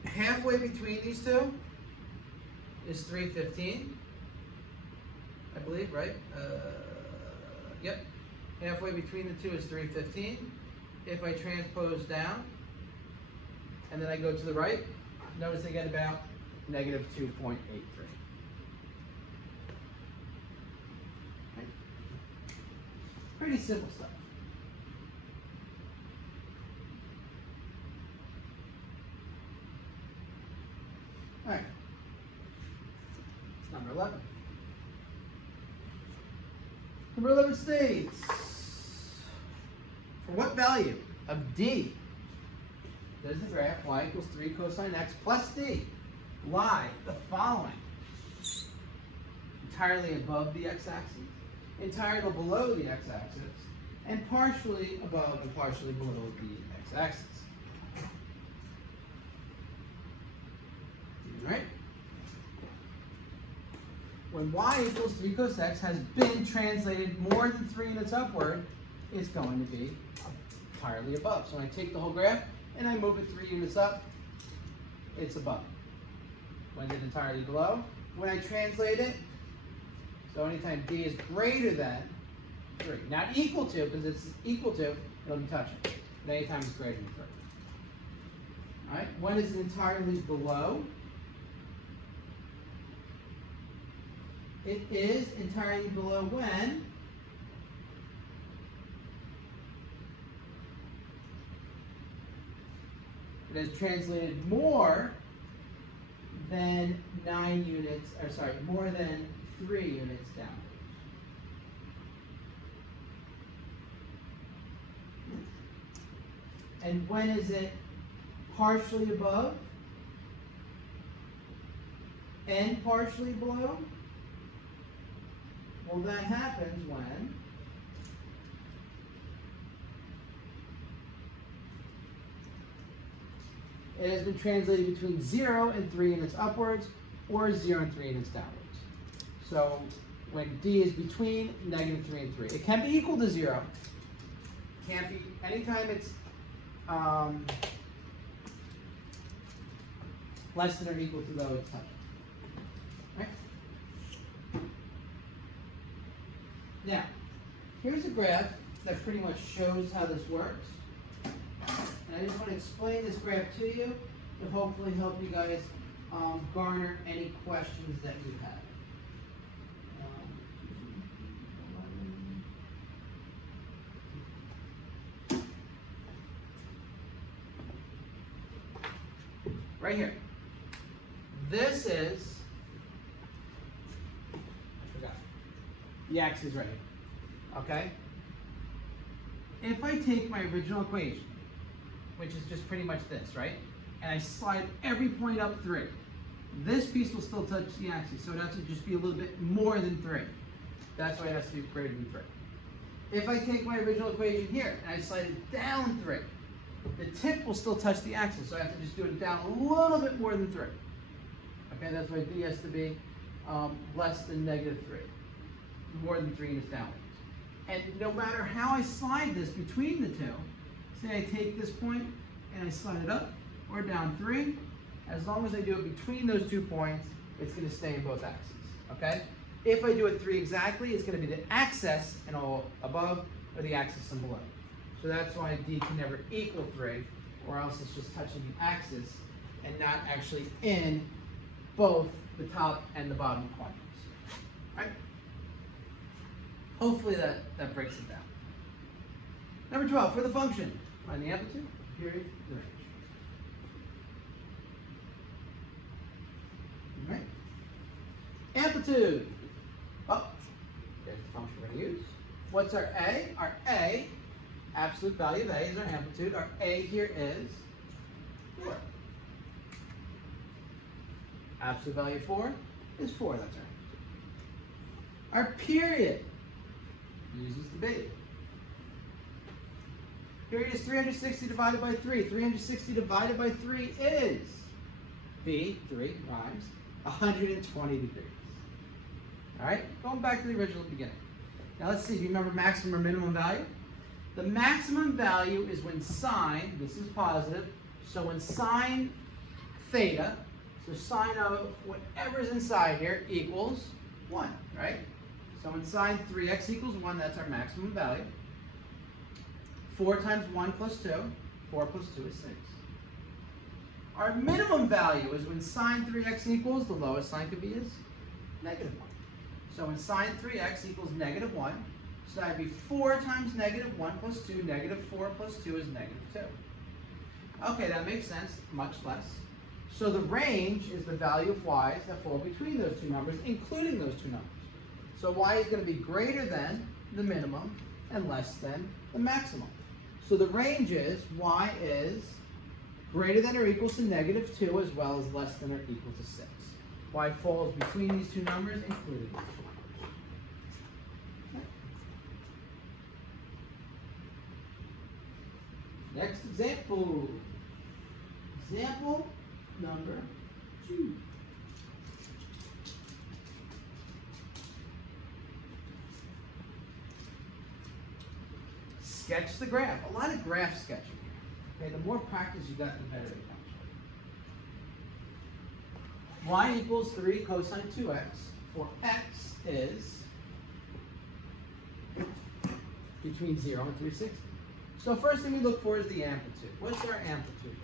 Halfway between these two is 315, I believe, right? Yep. Halfway between the two is 315. If I transpose down, and then I go to the right, notice I get about negative 2.83. Right? Pretty simple stuff. All right, it's number 11. Number 11 states, for what value of d does the graph y equals 3 cosine x plus d lie the following? entirely above the x-axis, entirely below the x-axis, and partially above and partially below the x-axis. All right? When y equals 3 cos x has been translated more than 3 units upward, it's going to be entirely above. So when I take the whole graph and I move it 3 units up, it's above. When it's entirely below, when I translate it, so anytime d is greater than 3, not equal to, because it's equal to, it'll be touching. But anytime it's greater than 3. All right, when is it entirely below? It is entirely below when it is translated more than 9 units, or sorry, more than 3 units down. And when is it partially above and partially below? Well, that happens when it has been translated between 0 and 3 units upwards, or 0 and 3 units downwards. So when d is between -3 and 3. It can be equal to 0. Can't be, anytime it's less than or equal to though it's touching. Right? Now, here's a graph that pretty much shows how this works. And I just want to explain this graph to you to hopefully help you guys garner any questions that you have. Right here. This is, I forgot, the x is right here, okay? If I take my original equation, which is just pretty much this, right? And I slide every point up 3. This piece will still touch the axis, so it has to just be a little bit more than 3. That's why it has to be greater than 3. If I take my original equation here and I slide it down 3, the tip will still touch the axis, so I have to just do it down a little bit more than 3. Okay, that's why d has to be less than -3, more than 3 units downwards. And no matter how I slide this between the two, say I take this point and I slide it up or down 3, as long as I do it between those 2 points, it's going to stay in both axes. Okay? If I do it 3 exactly, it's going to be the axis and all above or the axis and below. So that's why d can never equal 3, or else it's just touching the axis and not actually in both the top and the bottom quadrants. Right? Hopefully that breaks it down. Number 12, for the function, find the amplitude, period, the range. All right? Amplitude. Oh, there's the function we're going to use. What's our A? Our A, absolute value of A is our amplitude. Our A here is 4. Absolute value of 4 is 4, that's our amplitude. Our period uses the B. Period is 360 divided by 3. 360 divided by 3 is B, 3 rhymes, 120 degrees. All right, going back to the original beginning. Now let's see, do you remember maximum or minimum value? The maximum value is when sine, this is positive, so when sine theta, so sine of whatever's inside here equals 1, right? So when sine 3x equals 1, that's our maximum value. 4 times 1 plus 2, 4 plus 2 is 6. Our minimum value is when sine 3x equals, the lowest sign could be is -1. So when sine 3x equals -1, so that would be 4 times -1 plus 2, -4 plus 2 is -2. Okay, that makes sense, much less. So the range is the value of y's that fall between those two numbers, including those two numbers. So y is going to be greater than the minimum and less than the maximum. So the range is y is greater than or equal to -2 as well as less than or equal to 6. y falls between these two numbers, including these two numbers. Next example. Example number 2. Sketch the graph. A lot of graph sketching here. Okay, the more practice you got, the better it becomes. Y equals 3 cosine 2x, for x is between 0 and 360. So first thing we look for is the amplitude. What's our amplitude?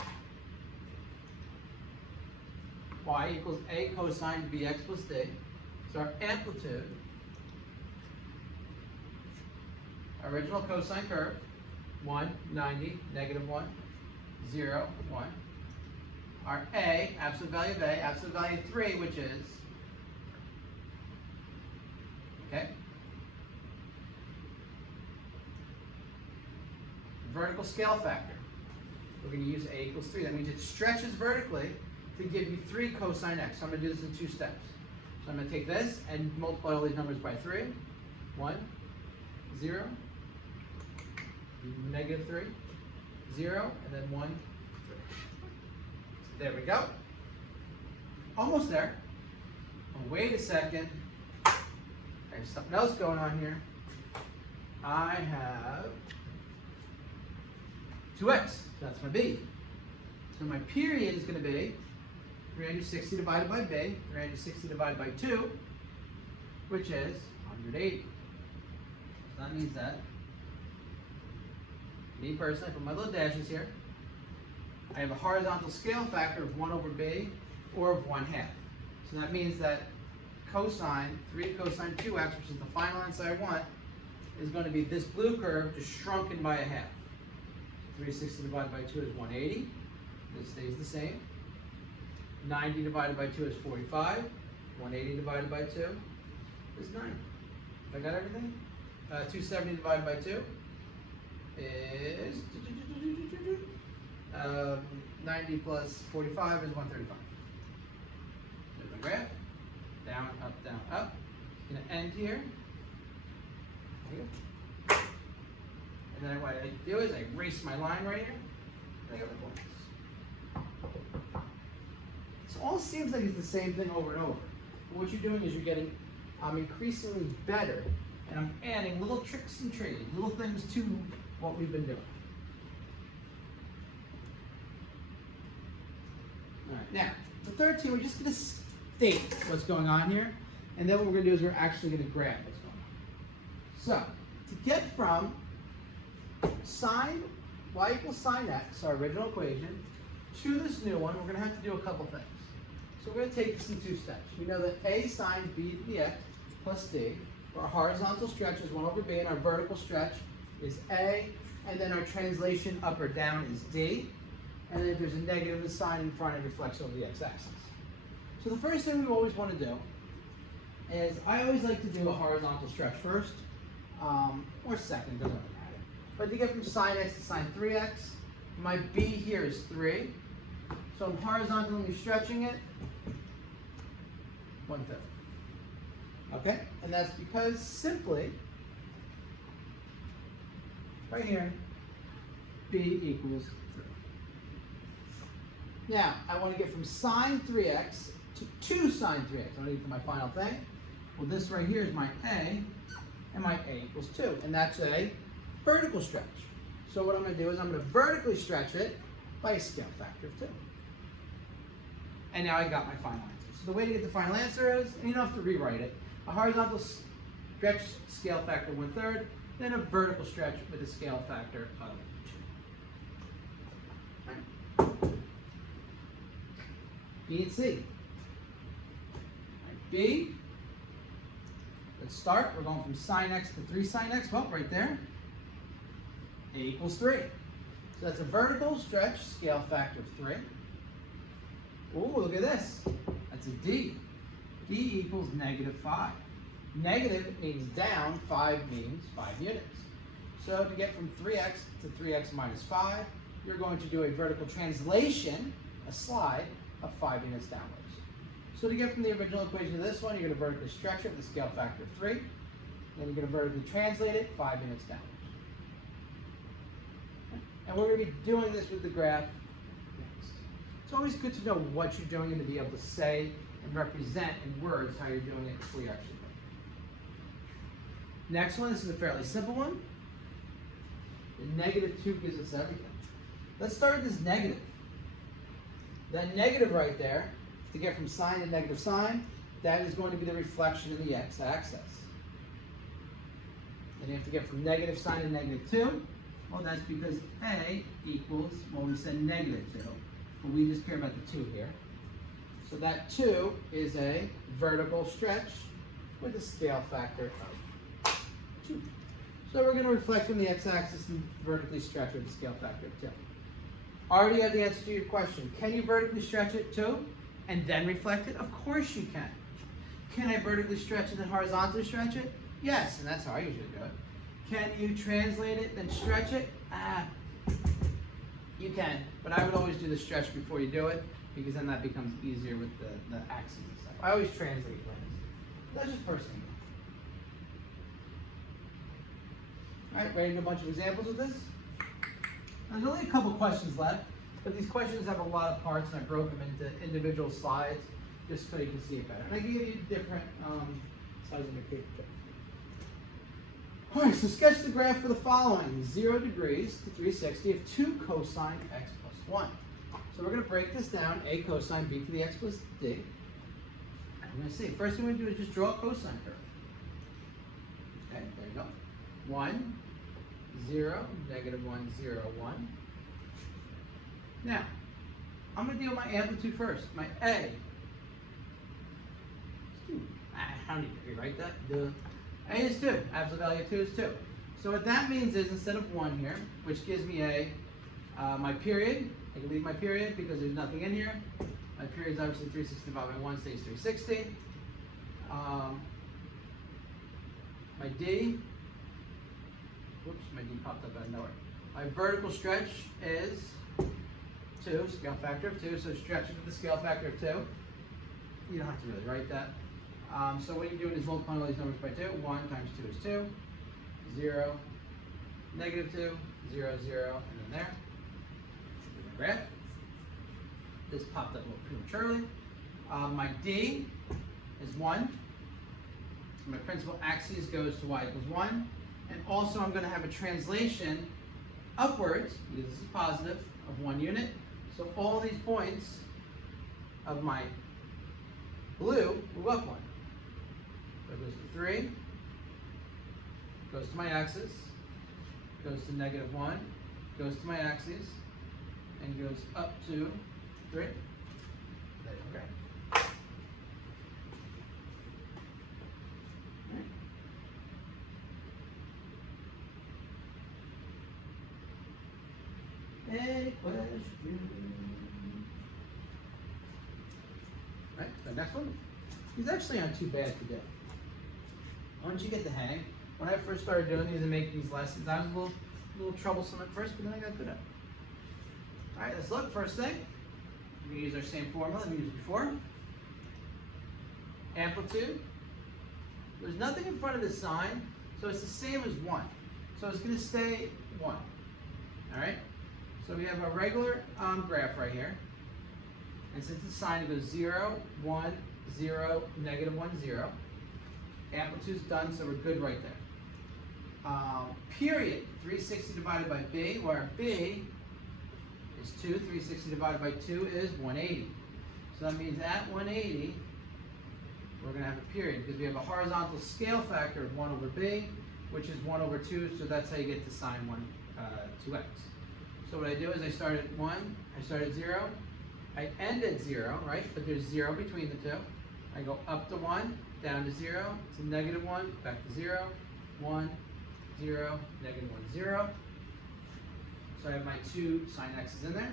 Y equals a cosine bx plus d. So our amplitude, original cosine curve, 1, 90, negative 1, 0, 1. Our a, absolute value of a, absolute value of 3, which is, okay, vertical scale factor. We're going to use a equals 3. That means it stretches vertically to give you 3 cosine x. So I'm going to do this in 2 steps. So I'm going to take this and multiply all these numbers by 3. 1, 0, negative 3, 0, and then 1, 3. There we go. Almost there. Oh, wait a second. I have something else going on here. I have 2x. So that's my b. So my period is going to be 360 divided by b, 360 divided by 2, which is 180. So that means that, me personally, I put my little dashes here, I have a horizontal scale factor of 1 over b, or of 1/2. So that means that cosine, 3 cosine 2x, which is the final answer I want, is going to be this blue curve just shrunken by 1/2. 360 divided by 2 is 180. This stays the same. 90 divided by 2 is 45. 180 divided by 2 is 9. I got everything? 270 divided by 2 is 90 plus 45 is 135. There's my graph. Down, up, down, up. It's going to end here. And then what I do is I erase my line right here. And I got my points. So all seems like it's the same thing over and over. But what you're doing is you're getting increasingly better, and I'm adding little tricks and trades, little things to what we've been doing. All right, now, the third team, we're just going to state what's going on here, and then what we're going to do is we're actually going to graph what's going on. So, to get from sine, y equals sine x, our original equation, to this new one, we're going to have to do a couple things. So we're going to take this in 2 steps. We know that a sine b dx plus d, our horizontal stretch is 1 over b, and our vertical stretch is a, and then our translation up or down is d, and then if there's a negative sign in front, it reflects over the x-axis. So the first thing we always want to do is, I always like to do a horizontal stretch first, or second, doesn't really matter. But to get from sine x to sine 3x, my b here is 3. So I'm horizontally stretching it 1/3. Okay? And that's because simply, right here, b equals 3. Now, I want to get from sine 3x to 2 sine 3x. I want to get to my final thing. Well, this right here is my a, and my a equals 2. And that's a vertical stretch. So what I'm going to do is I'm going to vertically stretch it by a scale factor of 2. And now I got my final answer. So the way to get the final answer is, and you don't have to rewrite it, a horizontal stretch scale factor 1/3, then a vertical stretch with a scale factor of 2. Right. B and C. Right. B, let's start. We're going from sine x to 3 sine x. Well, right there. A equals 3. So that's a vertical stretch scale factor of 3. Ooh, look at this. That's a D. D equals -5. Negative means down, 5 means 5 units. So to get from 3x to 3x minus 5, you're going to do a vertical translation, a slide, of 5 units downwards. So to get from the original equation to this one, you're going to vertically stretch it with a scale factor of 3. Then you're going to vertically translate it 5 units downwards. And we're going to be doing this with the graph next. It's always good to know what you're doing and to be able to say and represent in words how you're doing it before you actually do it. Next one, this is a fairly simple one. The -2 gives us everything. Let's start with this negative. That negative right there, to get from sine to negative sine, that is going to be the reflection in the x-axis. Then you have to get from negative sine to -2. Well, that's because a equals, well, we said -2, but we just care about the 2 here. So that 2 is a vertical stretch with a scale factor of 2. So we're going to reflect from the x-axis and vertically stretch with a scale factor of 2. Already have the answer to your question. Can you vertically stretch it too and then reflect it? Of course you can. Can I vertically stretch it and horizontally stretch it? Yes, and that's how I usually do it. Can you translate it then stretch it? You can, but I would always do the stretch before you do it because then that becomes easier with the axes and stuff. I always translate things. That's just personal. All right, ready to do a bunch of examples of this? There's only a couple questions left, but these questions have a lot of parts and I broke them into individual slides just so you can see it better. And I gave you different sizes of your paper clip. All right, so sketch the graph for the following. 0 degrees to 360 of 2 cosine x plus 1. So we're going to break this down, a cosine b to the x plus d. I'm going to see. First thing we're going to do is just draw a cosine curve. Okay, there you go. 1, 0, -1, 0, 1. Now, I'm going to deal with my amplitude first. My A. How do you write that? A is 2. Absolute value of 2 is 2. So what that means is instead of 1 here, which gives me my period, I can leave my period because there's nothing in here. My period is obviously 360 divided by 1 stays 360. My D, whoops, my D popped up out of nowhere. My vertical stretch is 2, scale factor of 2, so stretch it with the scale factor of 2. You don't have to really write that. So what you're doing is multiplying all these numbers by 2. 1 times 2 is 2. 0, -2, 0, 0, and then there. Graph. This popped up a little prematurely. My D is 1. So my principal axis goes to y equals 1. And also I'm going to have a translation upwards, because this is positive, of 1 unit. So all these points of my blue move up 1. So it goes to 3, goes to my axis, goes to -1, goes to my axis, and goes up to 3. There you go. Any questions? Right, the next one. These actually aren't too bad to do. Once you get the hang, when I first started doing these and making these lessons, I was a little troublesome at first, but then I got good at it. All right, let's look. First thing, we're going to use our same formula we used before. Amplitude. There's nothing in front of the sign, so it's the same as 1. So it's going to stay 1. All right? So we have a regular graph right here. And since it's sine, it goes 0, 1, 0, -1, 0. Amplitude's done, so we're good right there. Period, 360 divided by B, where B is 2. 360 divided by 2 is 180. So that means at 180, we're going to have a period because we have a horizontal scale factor of 1 over B, which is 1 over 2, so that's how you get to sine 2x. So what I do is I start at 1, I start at 0, I end at 0, right? But there's 0 between the two. I go up to 1, down to 0, to -1, back to 0, 1, 0, -1, 0. So I have my 2 sine x's in there.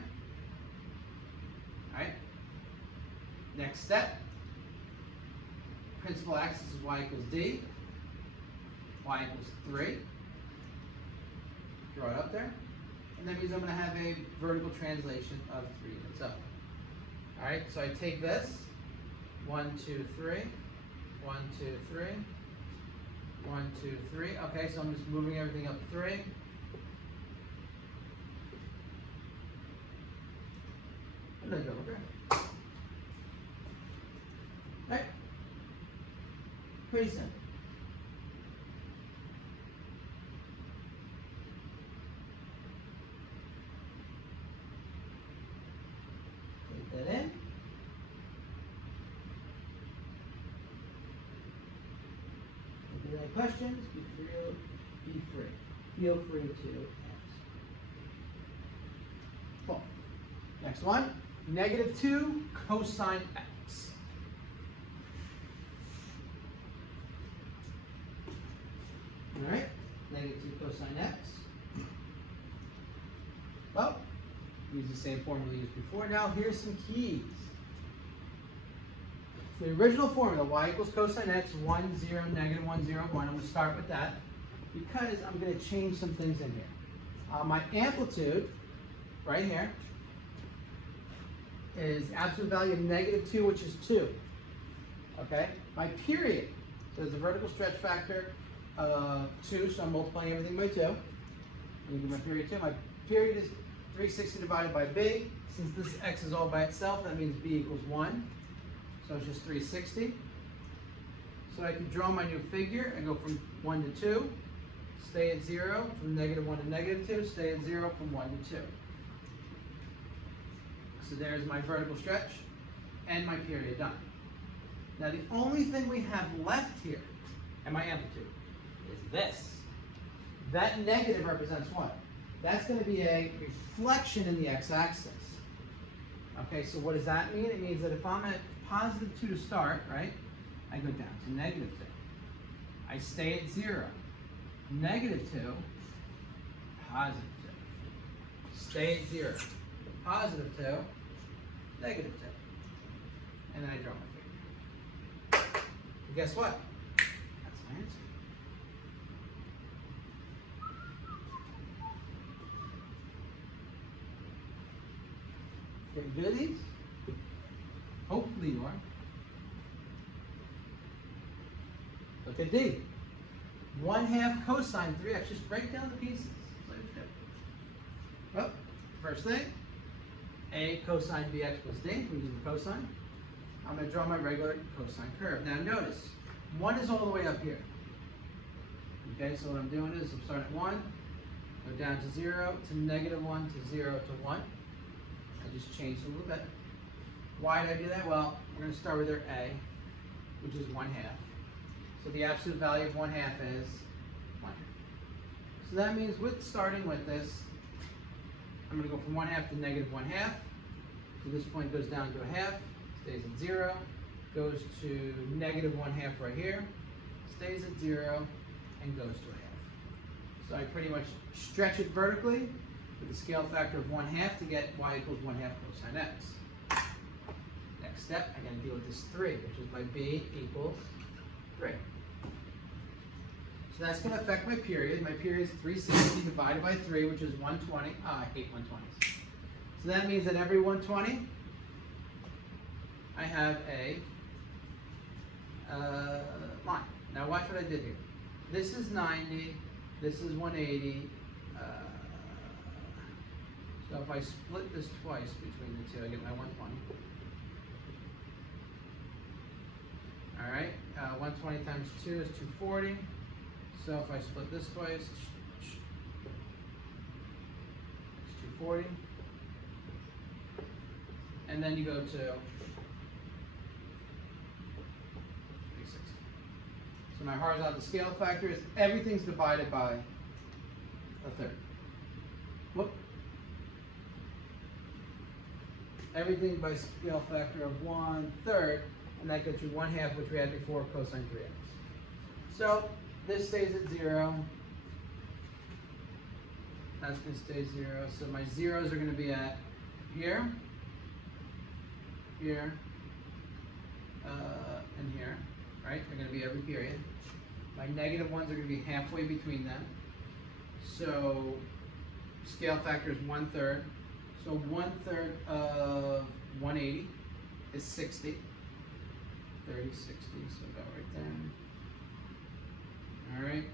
All right. Next step. Principal axis is y equals d. Y equals 3. Draw it up there. And that means I'm going to have a vertical translation of 3 units up. All right, so I take this, 1, 2, 3, 1, 2, 3, 1, 2, 3. Okay, so I'm just moving everything up 3. And then go over. Right? Pretty simple. Take that in. If there are any questions, feel free to ask. Cool. Next one, -2 cosine x. All right, -2 cosine x. Well, use the same formula we used before. Now here's some keys. The original formula, y equals cosine x, 1, 0, -1, 0, 1. I'm going to start with that because I'm going to change some things in here. My amplitude, right here, is absolute value of -2, which is 2. Okay? My period, so there's a vertical stretch factor of 2, so I'm multiplying everything by 2. I'm going to give my period 2. My period is 360 divided by b. Since this x is all by itself, that means b equals 1. So it's just 360. So I can draw my new figure and go from 1 to 2, stay at 0, from -1 to -2, stay at 0 from 1 to 2. So there's my vertical stretch and my period done. Now the only thing we have left here, and my amplitude, is this. That negative represents what? That's going to be a reflection in the x-axis. Okay, so what does that mean? It means that if I'm at +2 to start, right, I go down to -2. I stay at 0. -2, +2. Stay at 0. +2, -2. And then I draw my figure. And guess what? That's my answer. Pretty good at these? Hopefully you are. Look at D. 1/2 cosine 3x. Just break down the pieces. Well, first thing, A cosine bx plus D. We're using the cosine. I'm going to draw my regular cosine curve. Now notice, 1 is all the way up here. Okay, so what I'm doing is I'm starting at 1, go down to 0, to -1, to 0, to 1. I just changed a little bit. Why did I do that? Well, we're going to start with our A, which is 1/2. So the absolute value of 1/2 is 1. So that means starting with this, I'm going to go from 1/2 to -1/2. So this point goes down to 1/2, stays at 0, goes to -1/2 right here, stays at 0, and goes to 1/2. So I pretty much stretch it vertically with a scale factor of 1/2 to get y equals 1/2 cosine x. Next step, I got to deal with this 3, which is my b equals 3. So that's going to affect my period. My period is 360 divided by 3, which is 120. I hate 120s. So that means that every 120, I have a line. Now watch what I did here. This is 90. This is 180. So if I split this twice between the two, I get my 120. All right, 120 times 2 is 240. So if I split this twice, it's 240. And then you go to 360. So my horizontal scale factor is everything's divided by a third. Whoop. Everything by scale factor of 1/3, and that gets you 1/2, which we had before, cosine 3x. So this stays at 0. That's going to stay 0. So my zeros are going to be at here, here, and here, right? They're going to be every period. My -1s are going to be halfway between them. So scale factor is 1/3. So 1/3 of 180 is 60. 30, 60, so about right there. All right,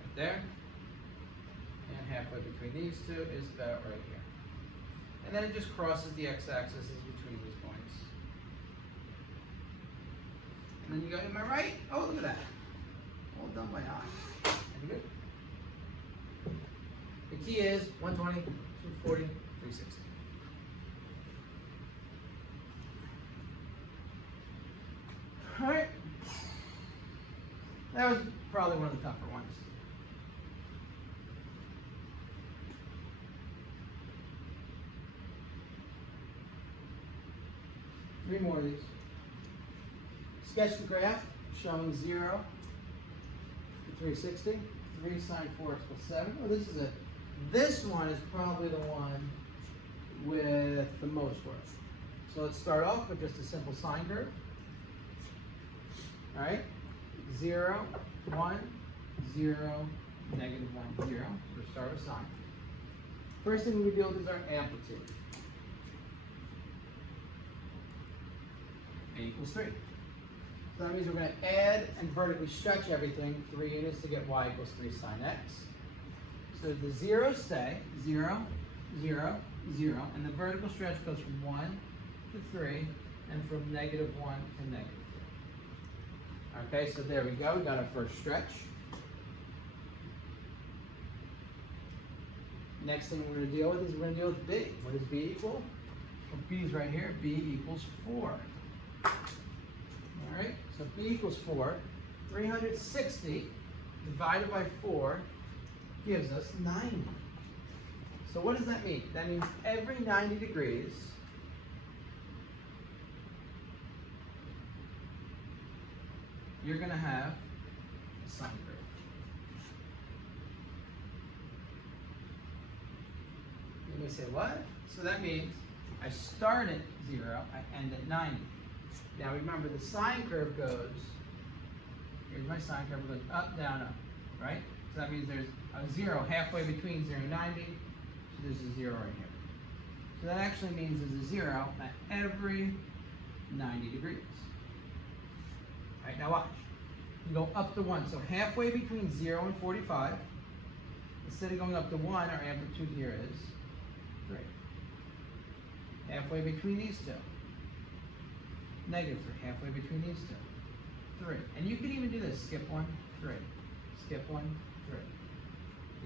right there. And halfway between these two is about right here. And then it just crosses the x-axis between these points. And then you go, am I right? Oh, look at that. All done by eye. And good. The key is 120, 240, 360. All right. That was probably one of the tougher ones. Three more of these. Sketch the graph showing 0 to 360. 3 sine 4x plus 7. Oh, this one is probably the one with the most work. So let's start off with just a simple sine curve. All right, 0, 1, 0, negative 1, 0. So we'll start with sine. First thing we deal with is our amplitude. A equals 3. So that means we're going to add and vertically stretch everything 3 units to get y equals 3 sine x. So the zeros stay, 0, 0, 0, and the vertical stretch goes from 1 to 3, and from negative 1 to negative 3. Okay, so there we go. We got our first stretch. Next thing we're going to deal with is we're going to deal with b. What does b equal? Well, b is right here. b equals 4. All right, so b equals 4. 360 divided by 4 gives us 90. So what does that mean? That means every 90 degrees, you're going to have a sine curve. You may say, what? So that means I start at 0, I end at 90. Now remember, the sine curve goes, here's my sine curve, goes up, down, up, right? So that means there's a 0 halfway between 0 and 90, so there's a 0 right here. So that actually means there's a 0 at every 90 degrees. All right, now watch. You go up to 1, so halfway between 0 and 45, instead of going up to 1, our amplitude here is 3. Halfway between these two, negative 3. Halfway between these two, 3. And you can even do this, skip 1, 3. Skip 1, 3.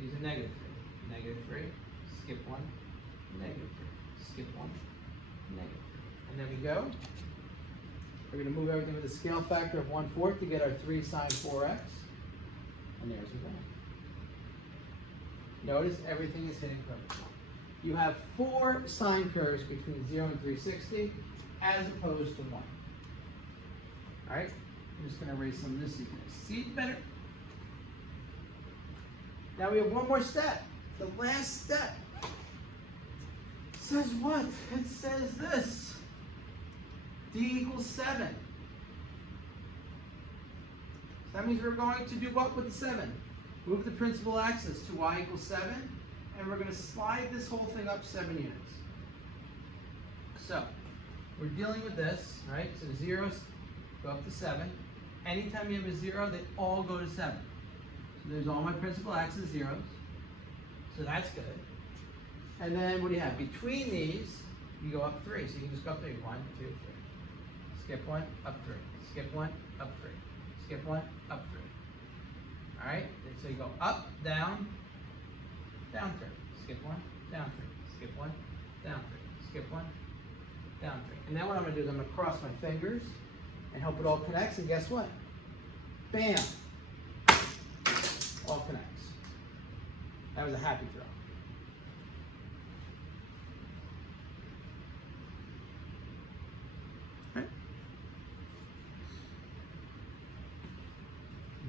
These are negative 3. Negative 3. Skip 1, negative 3. Skip 1, negative 3. And then we go. We're going to move everything with a scale factor of 1/4 to get our 3 sine 4x. And there's your graph. Notice everything is hitting perfectly. You have 4 sine curves between 0 and 360 as opposed to 1. All right, I'm just going to erase some of this so you can see it better. Now we have one more step. The last step says what? It says this. D equals 7. So that means we're going to do what with the 7? Move the principal axis to y equals 7, and we're going to slide this whole thing up 7 units. So we're dealing with this, right? So the zeros go up to 7. Anytime you have a 0, they all go to 7. So there's all my principal axis zeros. So that's good. And then what do you have? Between these, you go up 3. So you can just go up 3. 1, 2, 3. Skip 1, up 3. Skip 1, up 3. Skip 1, up 3. All right? And so you go up, down, down 3. Skip 1, down 3. Skip 1, down 3. Skip 1, down 3. And now what I'm going to do is I'm going to cross my fingers and hope it all connects. And guess what? Bam! All connects. That was a happy throw. Right.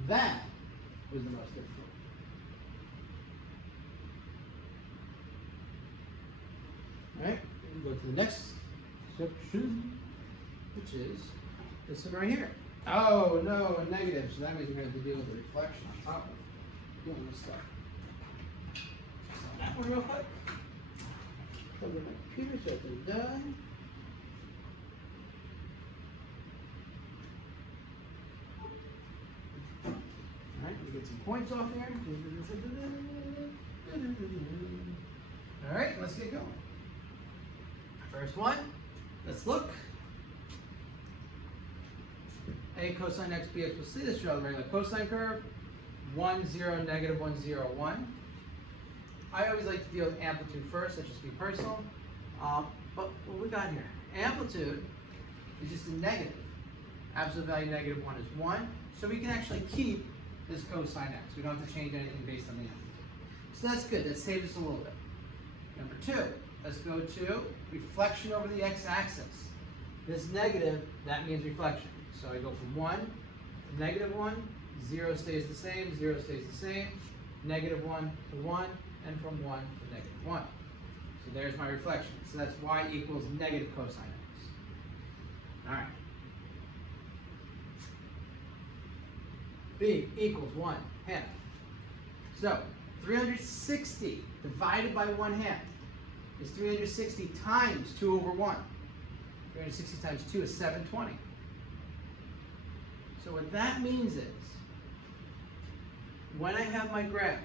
That was the most difficult. All right, we go to the next section, which is this one right here. Oh no, a negative. So that means we're going to deal with the reflection on top of doing this stuff. So that one real quick. Cover my computer so it's done. points off here. All right, let's get going. First one, let's look. A cosine x bx plus c. This shows the regular cosine curve. 1, 0, negative 1, 0, 1. I always like to deal with amplitude first. That's just me personal. But what we got here? Amplitude is just a negative. Absolute value negative 1 is 1. So we can actually keep this cosine x. We don't have to change anything based on the amplitude. So that's good. That saves us a little bit. Number 2, let's go to reflection over the x-axis. This negative, that means reflection. So I go from 1 to negative 1, 0 stays the same, 0 stays the same, negative 1 to 1, and from 1 to negative 1. So there's my reflection. So that's y equals negative cosine x. All right. B equals 1 half. So 360 divided by 1 half is 360 times 2 over 1. 360 times 2 is 720. So what that means is, when I have my graph,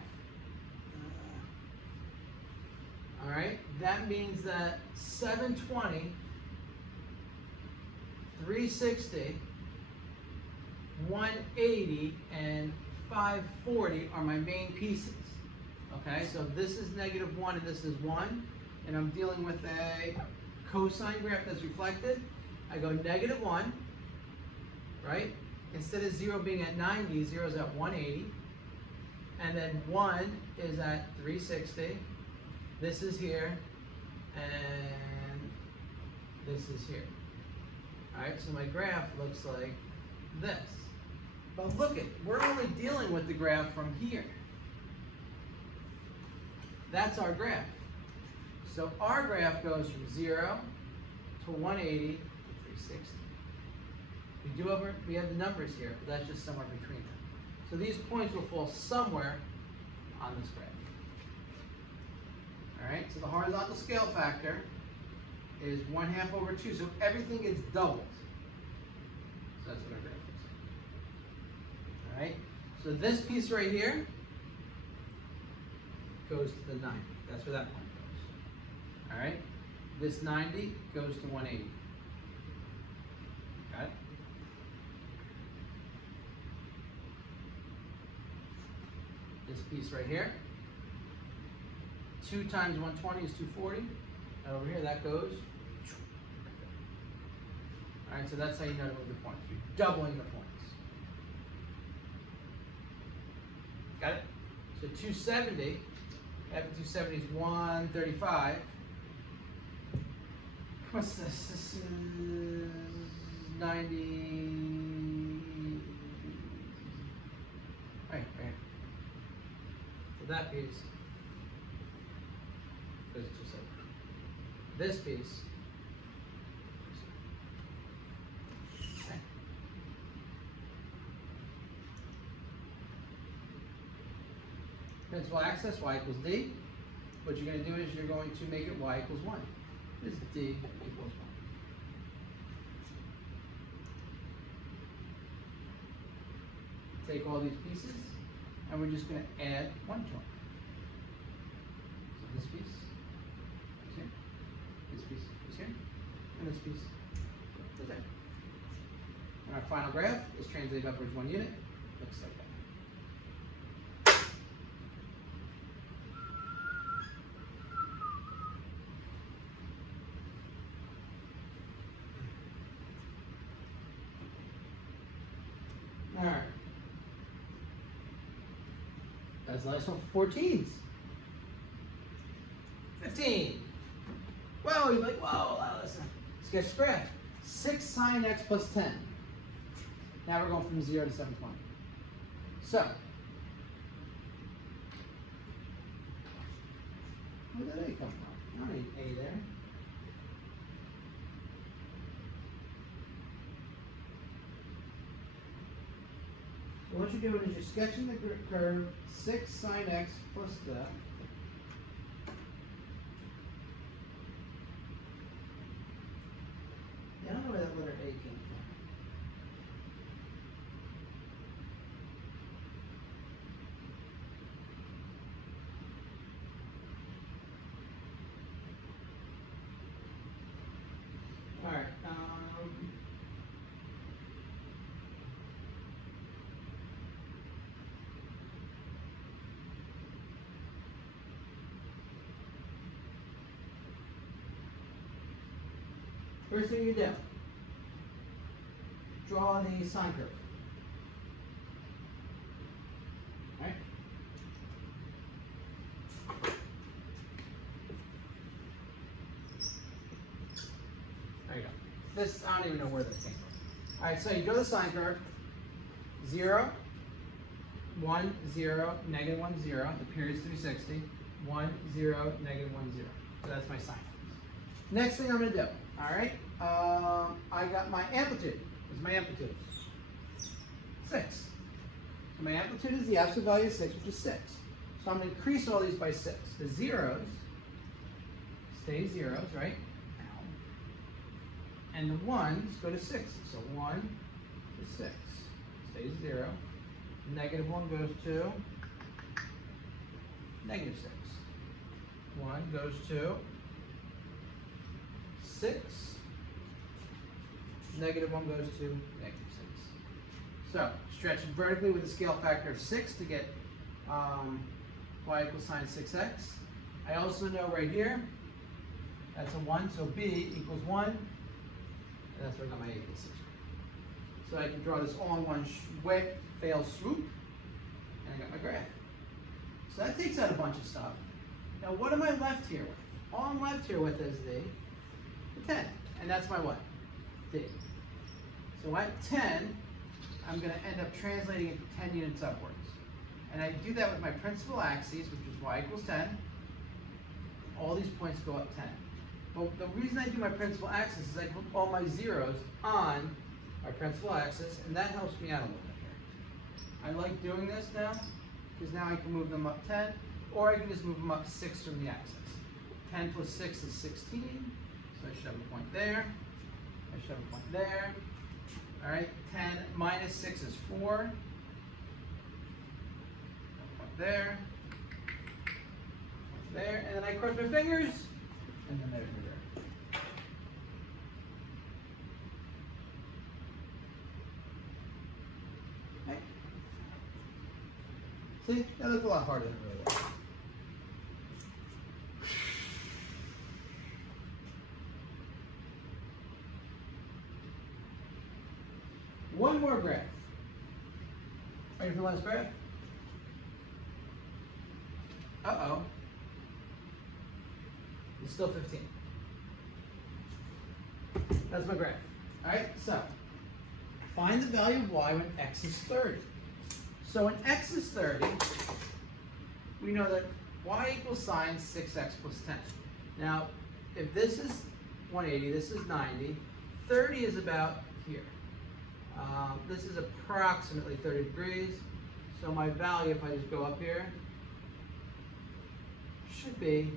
all right, that means that 720, 360, 180, and 540 are my main pieces. Okay, so this is negative 1 and this is 1, and I'm dealing with a cosine graph that's reflected. I go negative 1, right? Instead of 0 being at 90, 0 is at 180. And then 1 is at 360. This is here. And this is here. Alright, so my graph looks like this. But look we're only dealing with the graph from here. That's our graph. So our graph goes from 0 to 180 to 360. We have the numbers here, but that's just somewhere between them. So these points will fall somewhere on this graph. All right, so the horizontal scale factor is 1/2 over 2, so everything gets doubled. So that's what our graph is. All right, so this piece right here goes to the 90. That's where that point goes. All right, this 90 goes to 180. Got it? This piece right here, 2 times 120 is 240. And over here, that goes. All right, so that's how you know to move the points. You're doubling the points. Got it? So 270, after 270 is 135. What's this? This is 90. Right. So that piece goes to 270. This piece. Okay. Principal axis, y equals d. What you're going to do is you're going to make it y equals 1. This is d equals 1. Take all these pieces, and we're just going to add 1 to them. So this piece goes here, this piece goes here, and this piece goes there. And our final graph is translated upwards 1 unit. Looks like that. All right. That's the last one for 14s. 15. Whoa, you're like, whoa, listen. Sketch graph. 6 sine x plus 10. Now we're going from 0 to 720. So, where did A come from? I don't need A there. So what you're doing is you're sketching the curve 6 sine x plus the I don't know where that letter A came from. First thing you do, draw the sine curve. Alright? There you go. This, I don't even know where this came from. Alright, so you draw the sine curve. 0, 1, 0, negative 1, 0. The period's 360. 1, 0, negative 1, 0. So that's my sine. Next thing I'm going to do, alright, I got my amplitude. What's my amplitude? 6. So my amplitude is the absolute value of 6, which is 6. So I'm going to increase all these by 6. The zeros stay zeros, right? And the ones go to 6. So 1 to 6 stays 0. Negative 1 goes to negative 6. 1 goes to 6. Negative 1 goes to negative 6. So, stretch it vertically with a scale factor of 6 to get y equals sine 6x. I also know right here, that's a 1, so b equals 1. And that's where I got my a equals 6. So I can draw this all in one fail swoop. And I got my graph. So that takes out a bunch of stuff. Now what am I left here with? All I'm left here with is the 10. And that's my what? D. So at 10, I'm going to end up translating it 10 units upwards. And I do that with my principal axes, which is y equals 10. All these points go up 10. But the reason I do my principal axis is I put all my zeros on my principal axis, and that helps me out a little bit here. I like doing this now, because now I can move them up 10, or I can just move them up 6 from the axis. 10 plus 6 is 16, so I should have a point there. I should have a point there. All right, 10 minus 6 is 4. A point there. Point there, and then I cross my fingers, and then there's the graph. Okay. See, that looks a lot harder than it really was. One more graph. Ready for the last graph? Uh-oh. It's still 15. That's my graph. Alright, so find the value of y when x is 30. So when x is 30, we know that y equals sine 6x plus 10. Now, if this is 180, this is 90, 30 is about here. This is approximately 30 degrees. So my value, if I just go up here, should be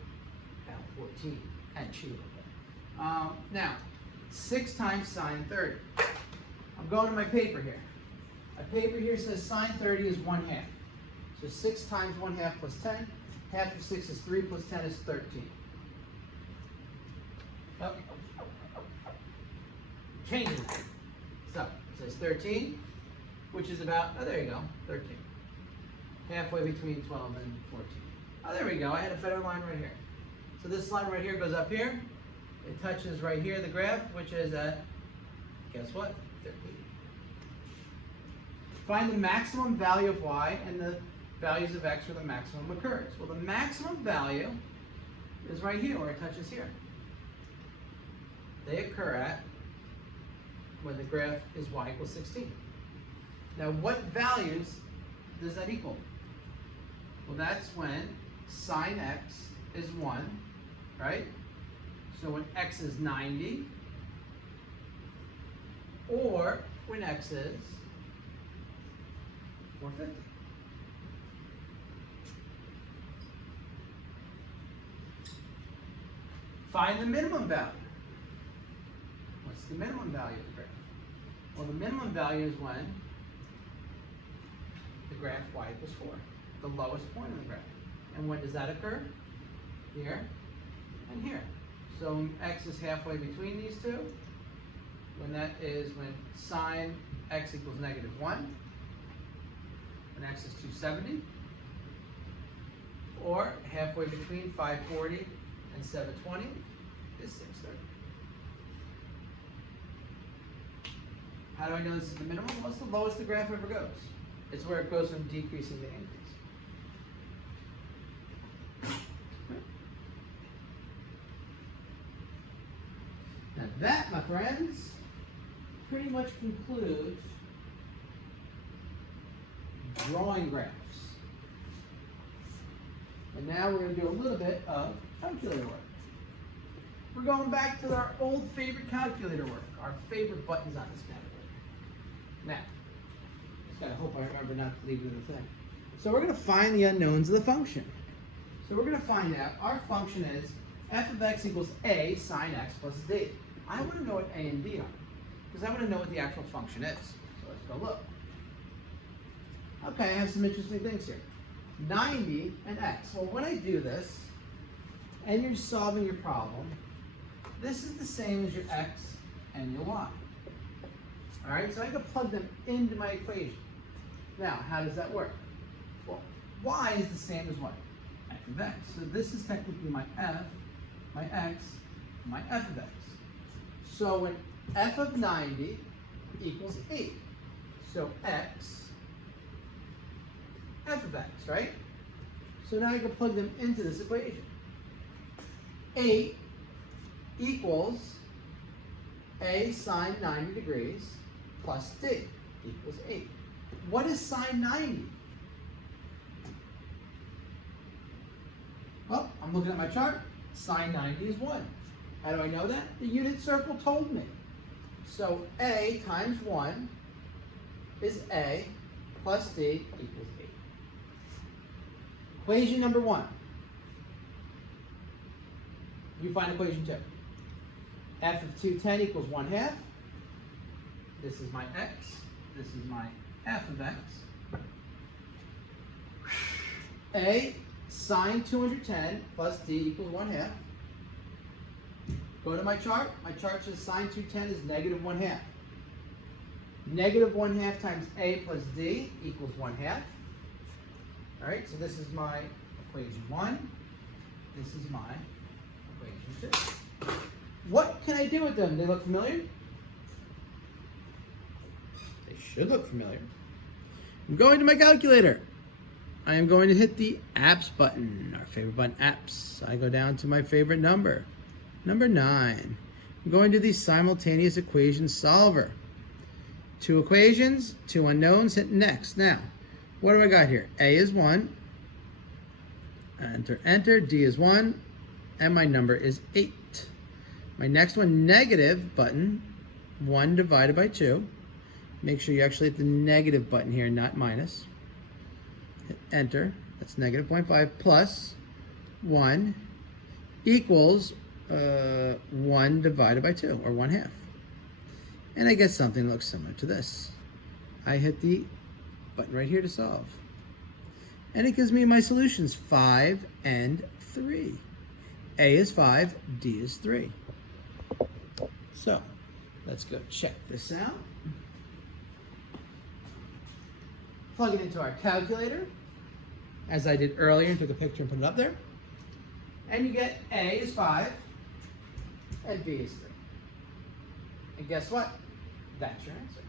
about 14 and cheap. Now, 6 times sine 30. I'm going to my paper here. My paper here says sine 30 is 1/2. So 6 times 1/2 plus 10. Half of 6 is 3 plus 10 is 13. Oh. Changing that. So it says 13, which is about, oh, there you go, 13. Halfway between 12 and 14. Oh, there we go, I had a better line right here. So this line right here goes up here. It touches right here, the graph, which is at, guess what? 13. Find the maximum value of y and the values of x where the maximum occurs. Well, the maximum value is right here, where it touches here. They occur at when the graph is y equals 16. Now, what values does that equal? Well, that's when sine x is 1, right? So when x is 90, or when x is 450. Find the minimum value. What's the minimum value of the graph? Well, the minimum value is when the graph y equals 4, the lowest point of the graph. And when does that occur? Here and here. So when x is halfway between these two, when that is when sine x equals -1, when x is 270, or halfway between 540 and 720 is 630. How do I know this is the minimum? Well, it's the lowest the graph ever goes. It's where it goes from decreasing to increasing. Now that, my friends, pretty much concludes drawing graphs. And now we're going to do a little bit of calculator work. We're going back to our old favorite calculator work, our favorite buttons on this calculator. Now, just gotta hope I remember not to leave it in the thing. So we're going to find the unknowns of the function. So we're going to find out our function is f of x equals a sine x plus d. I want to know what a and d are, because I want to know what the actual function is. So let's go look. Okay, I have some interesting things here. 90 and x. Well, when I do this, and you're solving your problem, this is the same as your x and your y. All right, so I can plug them into my equation. Now, how does that work? Well, y is the same as what? F of x. So this is technically my f, my x, my f of x. So when f of 90 equals 8, so x, f of x, right? So now I can plug them into this equation. 8 equals a sine 90 degrees plus d equals 8. What is sine 90? Well, I'm looking at my chart. Sine 90 is 1. How do I know that? The unit circle told me. So a times 1 is a plus d equals 8. Equation number 1. You find equation 2. F of 210 equals 1/2. This is my x. This is my f of x. A sine 210 plus d equals 1/2. Go to my chart. My chart says sine 210 is negative 1/2. Negative 1/2 times a plus d equals 1/2. All right, so this is my equation 1. This is my equation 2. What can I do with them? They look familiar? They should look familiar. I'm going to my calculator. I am going to hit the apps button, our favorite button, apps. I go down to my favorite number, number 9. I'm going to the simultaneous equation solver. 2 equations, 2 unknowns, hit next. Now, what do I got here? A is 1. Enter, enter. D is 1. And my number is 8. My next one, negative button, 1 divided by 2. Make sure you actually hit the negative button here, not minus. Hit enter. That's negative 0.5 plus 1 equals 1 divided by 2, or 1/2. And I get something that looks similar to this. I hit the button right here to solve. And it gives me my solutions, 5 and 3. A is 5, D is 3. So, let's go check this out. Plug it into our calculator, as I did earlier, and took a picture and put it up there. And you get A is 5, and B is 3. And guess what? That's your answer.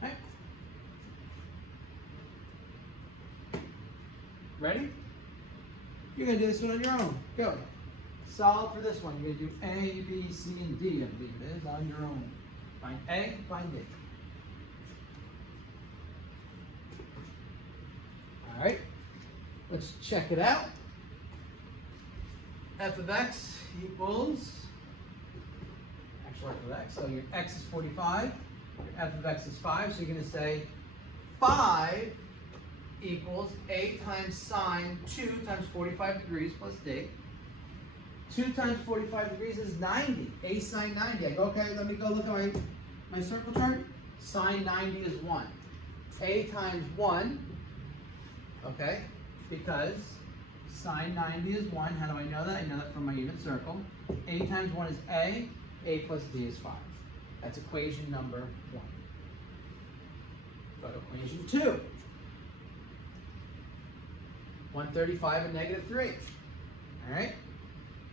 Okay. Ready? You're going to do this one on your own. Go. Solve for this one. You're going to do A, B, C, and D, I believe it is, on your own. Find A, find D. All right. Let's check it out. F of x equals, actual f of x, so your x is 45, your f of x is 5, so you're going to say 5 equals a times sine 2 times 45 degrees plus d. 2 times 45 degrees is 90, a sine 90. I go, okay, let me go look at my circle chart. Sine 90 is 1. A times 1, okay, because sine 90 is 1. How do I know that? I know that from my unit circle. A times 1 is A plus D is 5. That's equation number 1. Go to equation 2. 135 and negative 3. All right?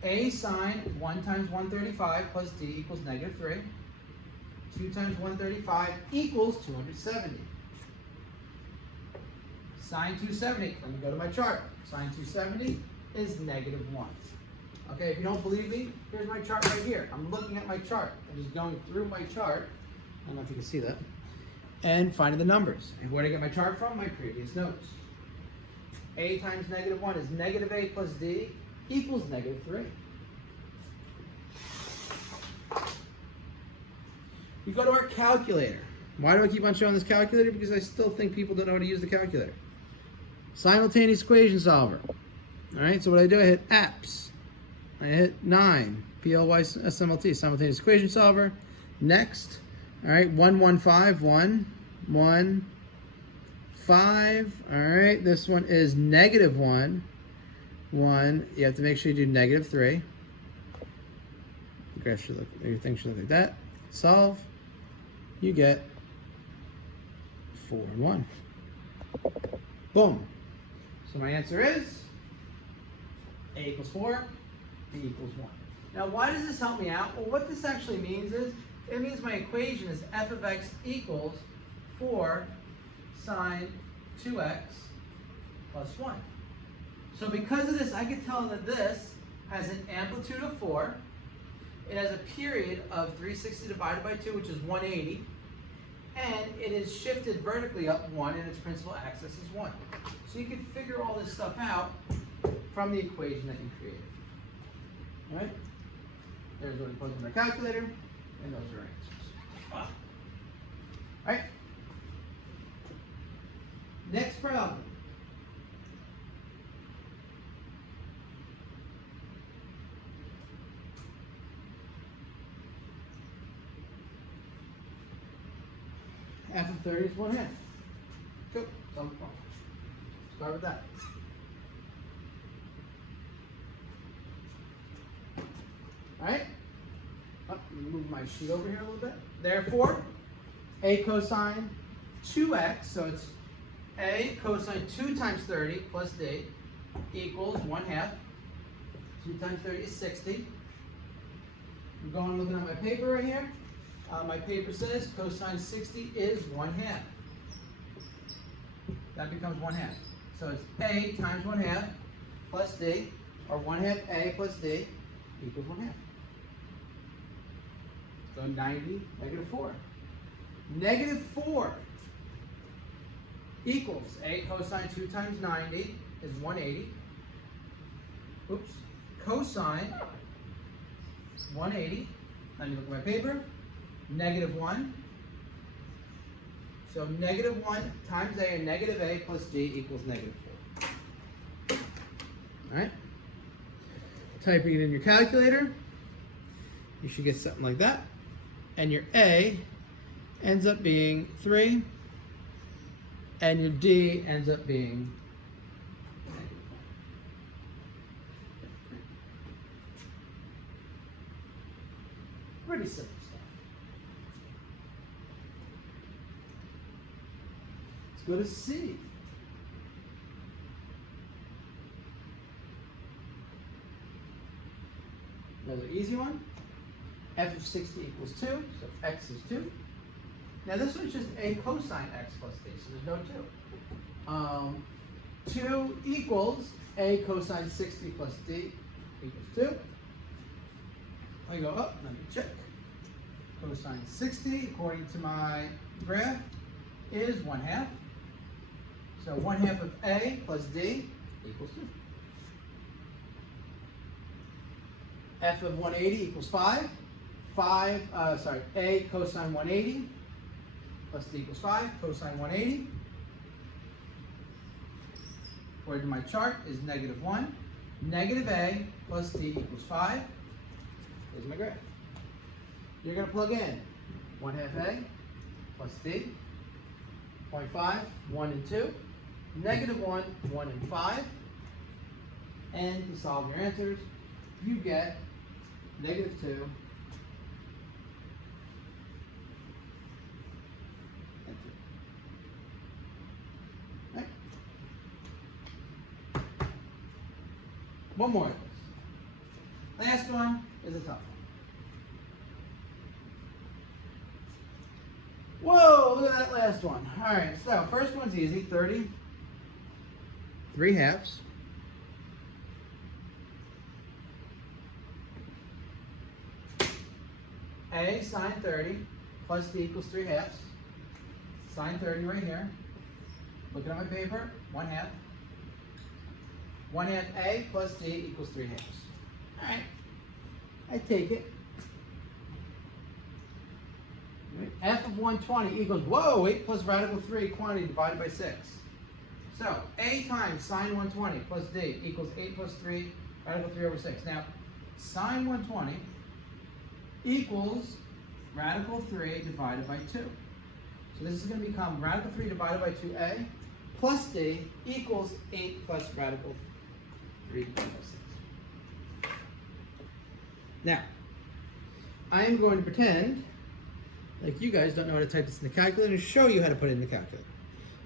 A sine 1 times 135 plus D equals -3. 2 times 135 equals 270. Sine 270, let me go to my chart. Sine 270 is -1. Okay, if you don't believe me, here's my chart right here. I'm looking at my chart. I'm just going through my chart. I don't know if you can see that. And finding the numbers. And where did I get my chart from? My previous notes. A times -1 is -A plus D equals -3. We go to our calculator. Why do I keep on showing this calculator? Because I still think people don't know how to use the calculator. Simultaneous equation solver. All right, so what I do, I hit apps. I hit 9, PLY-SMLT, simultaneous equation solver. Next, all right, 115, 1, 5. All right, this one is -1, 1. You have to make sure you do -3. The graph should look, everything should look like that. Solve. You get 4 and 1. Boom. So my answer is A equals 4, B equals 1. Now why does this help me out? Well, what this actually means is, it means my equation is f of x equals 4 sine 2x plus 1. So because of this, I can tell that this has an amplitude of 4. It has a period of 360 divided by 2, which is 180. And it is shifted vertically up 1, and its principal axis is 1. So you can figure all this stuff out from the equation that you created. All right? There's what we put in our calculator, and those are our answers. All right? Next problem. F of 30 is 1/2. Cool. Start with that. Alright? Move my sheet over here a little bit. Therefore, A cosine 2x, so it's A cosine 2 times 30 plus D equals 1/2. 2 times 30 is 60. I'm going looking at my paper right here. My paper says cosine 60 is 1/2. That becomes 1/2. So it's A times 1/2 plus D, or 1/2 A plus D equals 1/2. So 90, -4. -4 equals A cosine 2 times 90 is 180. Oops. Cosine 180. Let me look at my paper. -1. So -1 times A and -A plus D equals -4. Alright? Typing it in your calculator, you should get something like that. And your A ends up being 3, and your D ends up being -1. Pretty simple stuff. Let's go to C. Another easy one. F of 60 equals 2, so x is 2. Now this one's just A cosine x plus D, so there's no 2. 2 equals A cosine 60 plus D equals 2. I go up, let me check. Cosine 60, according to my graph, is 1/2. So 1/2 of A plus D equals 2. F of 180 equals 5. A cosine 180 plus D equals 5. Cosine 180, according to my chart, is -1. A plus D equals 5. Here's my graph. You're going to plug in 1/2 A plus D, 0.5, 1 and 2, -1, 1 and 5, and to solve your answers, you get -2 and 2. Right? One more of this. Last one is a tough one. Whoa, look at that last one. All right, so first one's easy, 30, 3/2. A sine 30 plus D equals 3/2. Sine 30 right here. Looking at my paper, 1/2. 1/2 A plus D equals 3/2. All right, I take it. F of 120 equals, whoa, 8 plus radical 3 quantity divided by 6. So A times sine 120 plus D equals 8 plus 3 radical 3 over 6. Now, sine 120 equals radical 3 divided by 2. So this is going to become radical 3 divided by 2A plus D equals 8 plus radical 3 divided by 6. Now, I am going to pretend like you guys don't know how to type this in the calculator and show you how to put it in the calculator.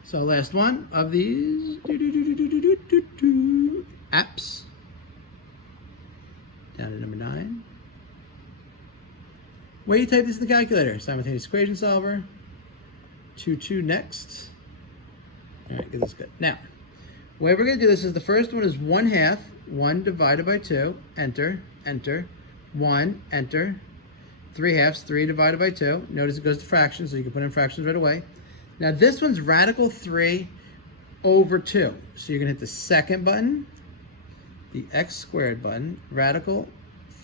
So last one of these apps. Down to number 9. Where do you type this in the calculator? Simultaneous equation solver. 2 next. All right, get this good. Now, the way we're going to do this is the first one is 1/2, 1 divided by 2, enter, enter, 1, enter, 3/2, 3 divided by 2. Notice it goes to fractions, so you can put in fractions right away. Now this one's radical 3 over 2. So you're going to hit the second button, the x squared button, radical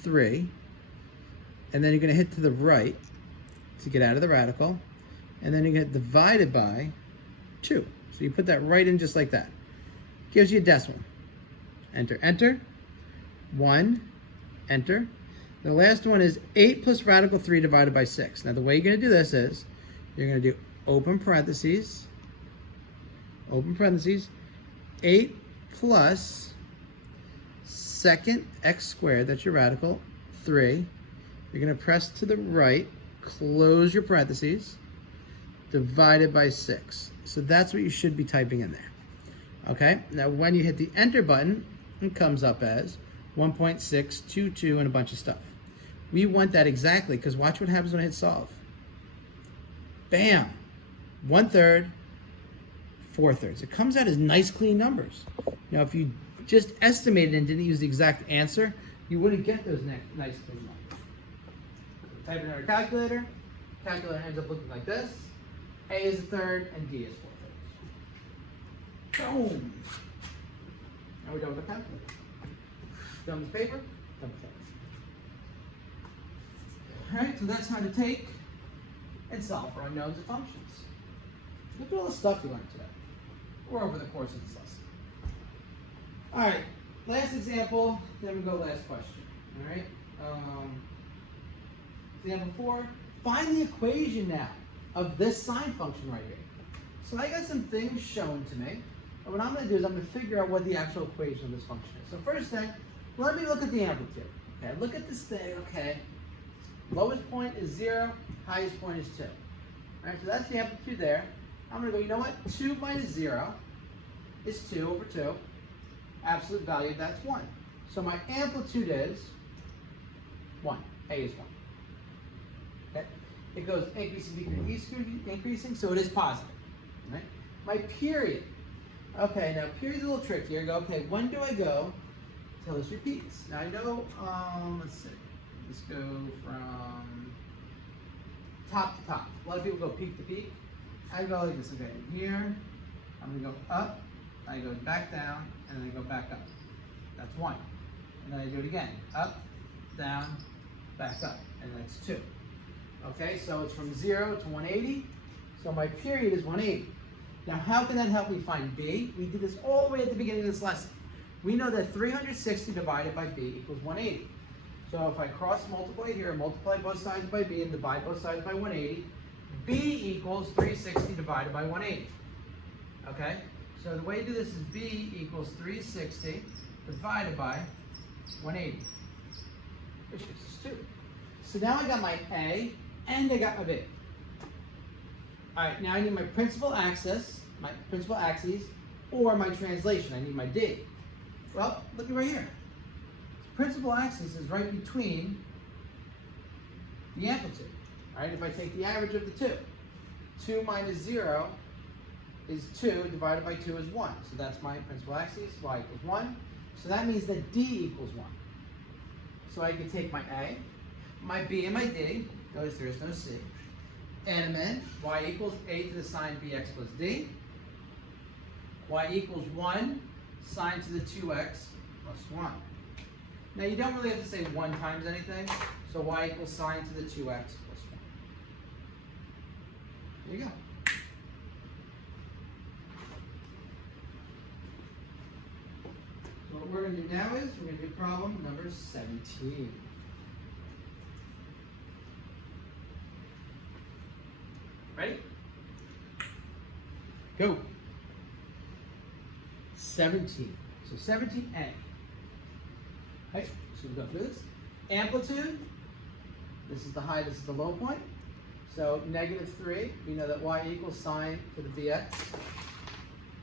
3, and then you're going to hit to the right to get out of the radical, and then you're going to hit divided by 2. So you put that right in just like that. Gives you a decimal. Enter, enter, 1, enter. The last one is 8 plus radical 3 divided by 6. Now the way you're going to do this is, you're going to do open parentheses, 8 plus second x squared, that's your radical, 3. You're going to press to the right, close your parentheses, divided by 6. So that's what you should be typing in there. Okay, now when you hit the enter button, it comes up as 1.622 and a bunch of stuff. We want that exactly, because watch what happens when I hit solve. Bam! 1/3, 4/3. It comes out as nice, clean numbers. Now, if you just estimated and didn't use the exact answer, you wouldn't get those nice, clean numbers. Type it in our calculator. Calculator ends up looking like this. A is 1/3 and D is 4/3. Boom! Now we're done with the calculator. Done with paper, done with paper. Alright, so that's how to take and solve for unknowns and functions. Look at all the stuff you learned today, or over the course of this lesson. Alright, last example, then we go last question. Alright, example 4, find the equation now of this sine function right here. So I got some things shown to me, and what I'm going to do is I'm going to figure out what the actual equation of this function is. So first thing, let me look at the amplitude. Okay, look at this thing, okay. Lowest point is 0, highest point is 2. Alright, so that's the amplitude there. I'm going to go, you know what? 2 minus 0 is 2 over 2. Absolute value, that's 1. So my amplitude is 1. A is 1. Okay? It goes increasing, so it is positive. Right? My period. Okay, now period's a little trickier. Go, okay, when do I go till this repeats? Now I know, let's see. Let's go from top to top. A lot of people go peak to peak. I go like this, okay, here, I'm gonna go up, I go back down, and then I go back up. That's 1. And then I do it again, up, down, back up, and that's 2. Okay, so it's from 0 to 180, so my period is 180. Now how can that help me find B? We did this all the way at the beginning of this lesson. We know that 360 divided by B equals 180. So if I cross multiply here, multiply both sides by B and divide both sides by 180, B equals 360 divided by 180. Okay? So the way to do this is B equals 360 divided by 180, which gives us 2. So now I got my A and I got my B. Alright, now I need my principal axis, or my translation. I need my D. Well, look at right here. principal axis is right between the amplitude. All right, if I take the average of the two, 2 minus 0 is 2, divided by 2 is 1. So that's my principal axis, y equals 1. So that means that d equals 1. So I can take my a, my b, and my d, notice there is no c, add them in, y equals a to the sine bx plus d, y equals 1 sine to the 2x plus 1. Now you don't really have to say 1 times anything, so y equals sine to the 2x plus 1. There you go. So what we're going to do now is we're going to do problem number 17. Ready? Go. 17. So 17a. Okay, so we go through this. Amplitude. This is the high, this is the low point. So -3, we know that y equals sine to the bx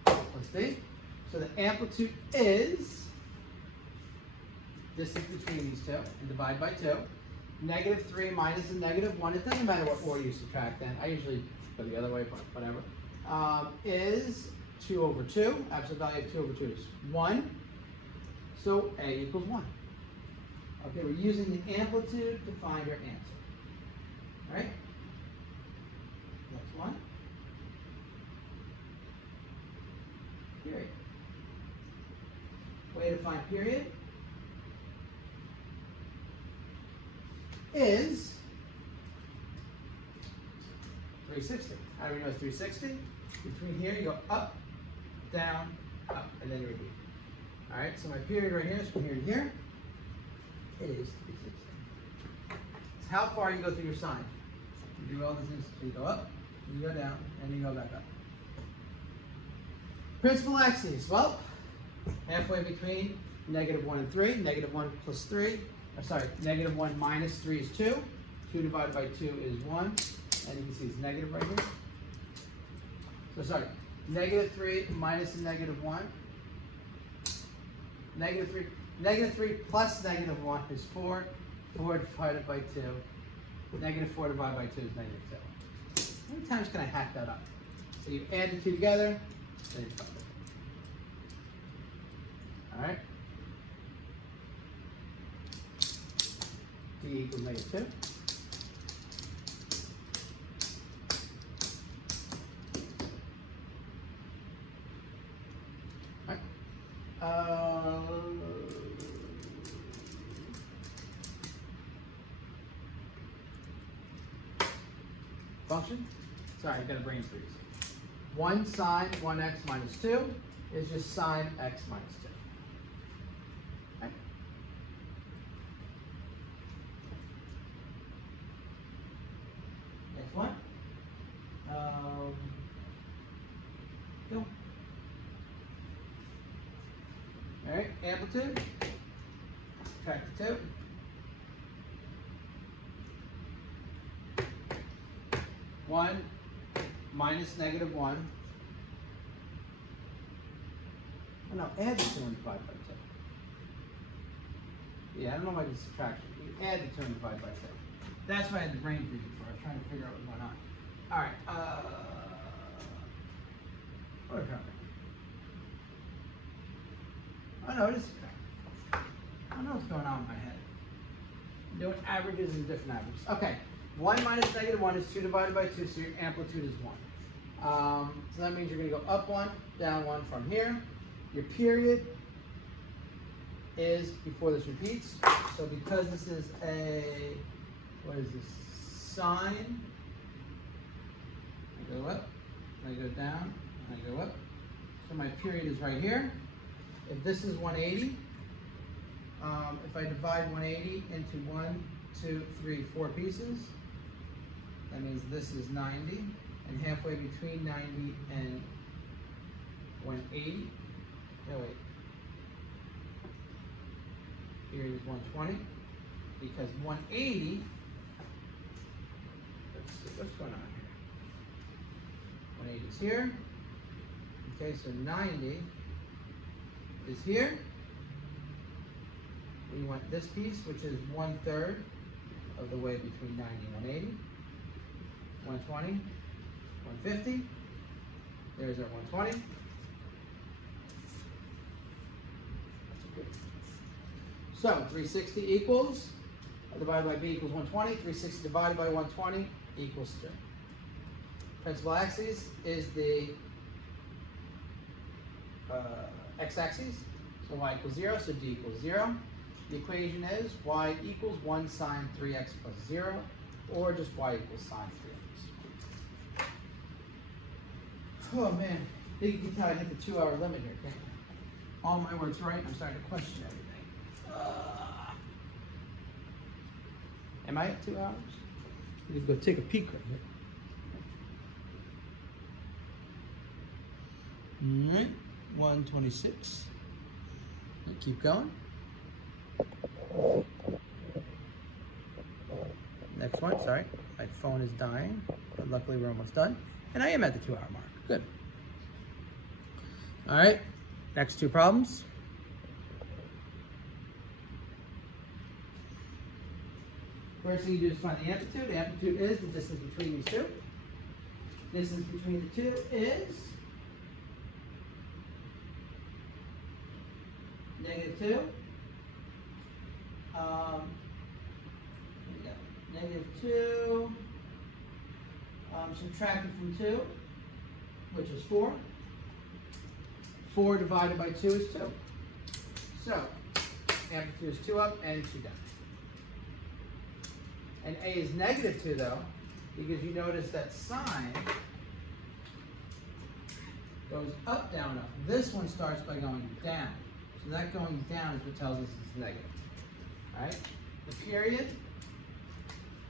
plus d. So the amplitude is distance between these two, and divide by 2. -3 minus the -1, it doesn't matter what order you subtract then. I usually go the other way, but whatever. Is 2 over 2. Absolute value of 2 over 2 is 1. So a equals 1. Okay, we're using the amplitude to find our answer. All right? Next one. Period. Way to find period is 360. How do we know it's 360? Between here, you go up, down, up, and then you repeat. All right, so my period right here is from here to here. It is 360. It's how far you go through your sine. You do all this, so you go up, you go down, and you go back up. Principal axes, well, halfway between -1 and 3, -1 plus 3, -1 minus 3 is 2, 2 divided by 2 is 1, and you can see it's negative right here. So sorry, -3 minus the -1, -3 plus -1 is 4, 4 divided by 2, -4 divided by 2 is -2. How many times can I hack that up? So you add the two together, then you divide it. All right? D equals -2. Function? Sorry, I've got to bring threes. 1 sine 1x minus 2 is just sine x minus 2. Okay. Next one. Go. All right, amplitude. Subtract the 2. One minus -1. Oh no, add the 2 and divide by 2. Yeah, I don't know why the subtraction. You add the 2 and divide by 2. That's why I had the brain freeze before. I was trying to figure out what was going on. All right. What are we trying to do? Oh no, it is subtract. I don't know what's going on in my head. I'm doing averages and different averages. Okay. 1 minus -1 is 2 divided by 2, so your amplitude is 1. So that means you're going to go up 1, down 1 from here. Your period is before this repeats. So because this is a, what is this, sine, I go up, I go down, I go up. So my period is right here. If this is 180, if I divide 180 into 1, 2, 3, 4 pieces, that means this is 90, and halfway between 90 and 180, oh wait, here is 120, because 180, let's see, what's going on here? 180 is here, okay, so 90 is here, We want this piece, which is 1/3 of the way between 90 and 180. 120, 150. There's our 120. So 360 equals, divided by b equals 120. 360 divided by 120 equals 3. Principal axis is the x-axis, so y equals 0, so d equals 0. The equation is y equals 1 sine 3x plus 0, or just y equals sine 3x. Oh man, I think you can tell I hit the 2-hour limit here, can't you? All my work's right, I'm starting to question everything. Am I at 2 hours? You can go take a peek right here. All right, 126. Keep going. Next one, sorry. My phone is dying, but luckily we're almost done. And I am at the 2-hour mark. Good. All right, next two problems. First thing you do is find the amplitude. The amplitude is the distance between these two. Distance between the two is -2. -2 subtracted from 2, which is 4. 4 divided by 2 is 2. So amplitude is 2 up and 2 down. And a is -2 though, because you notice that sine goes up, down, up. This one starts by going down. So that going down is what tells us it's negative. All right? The period,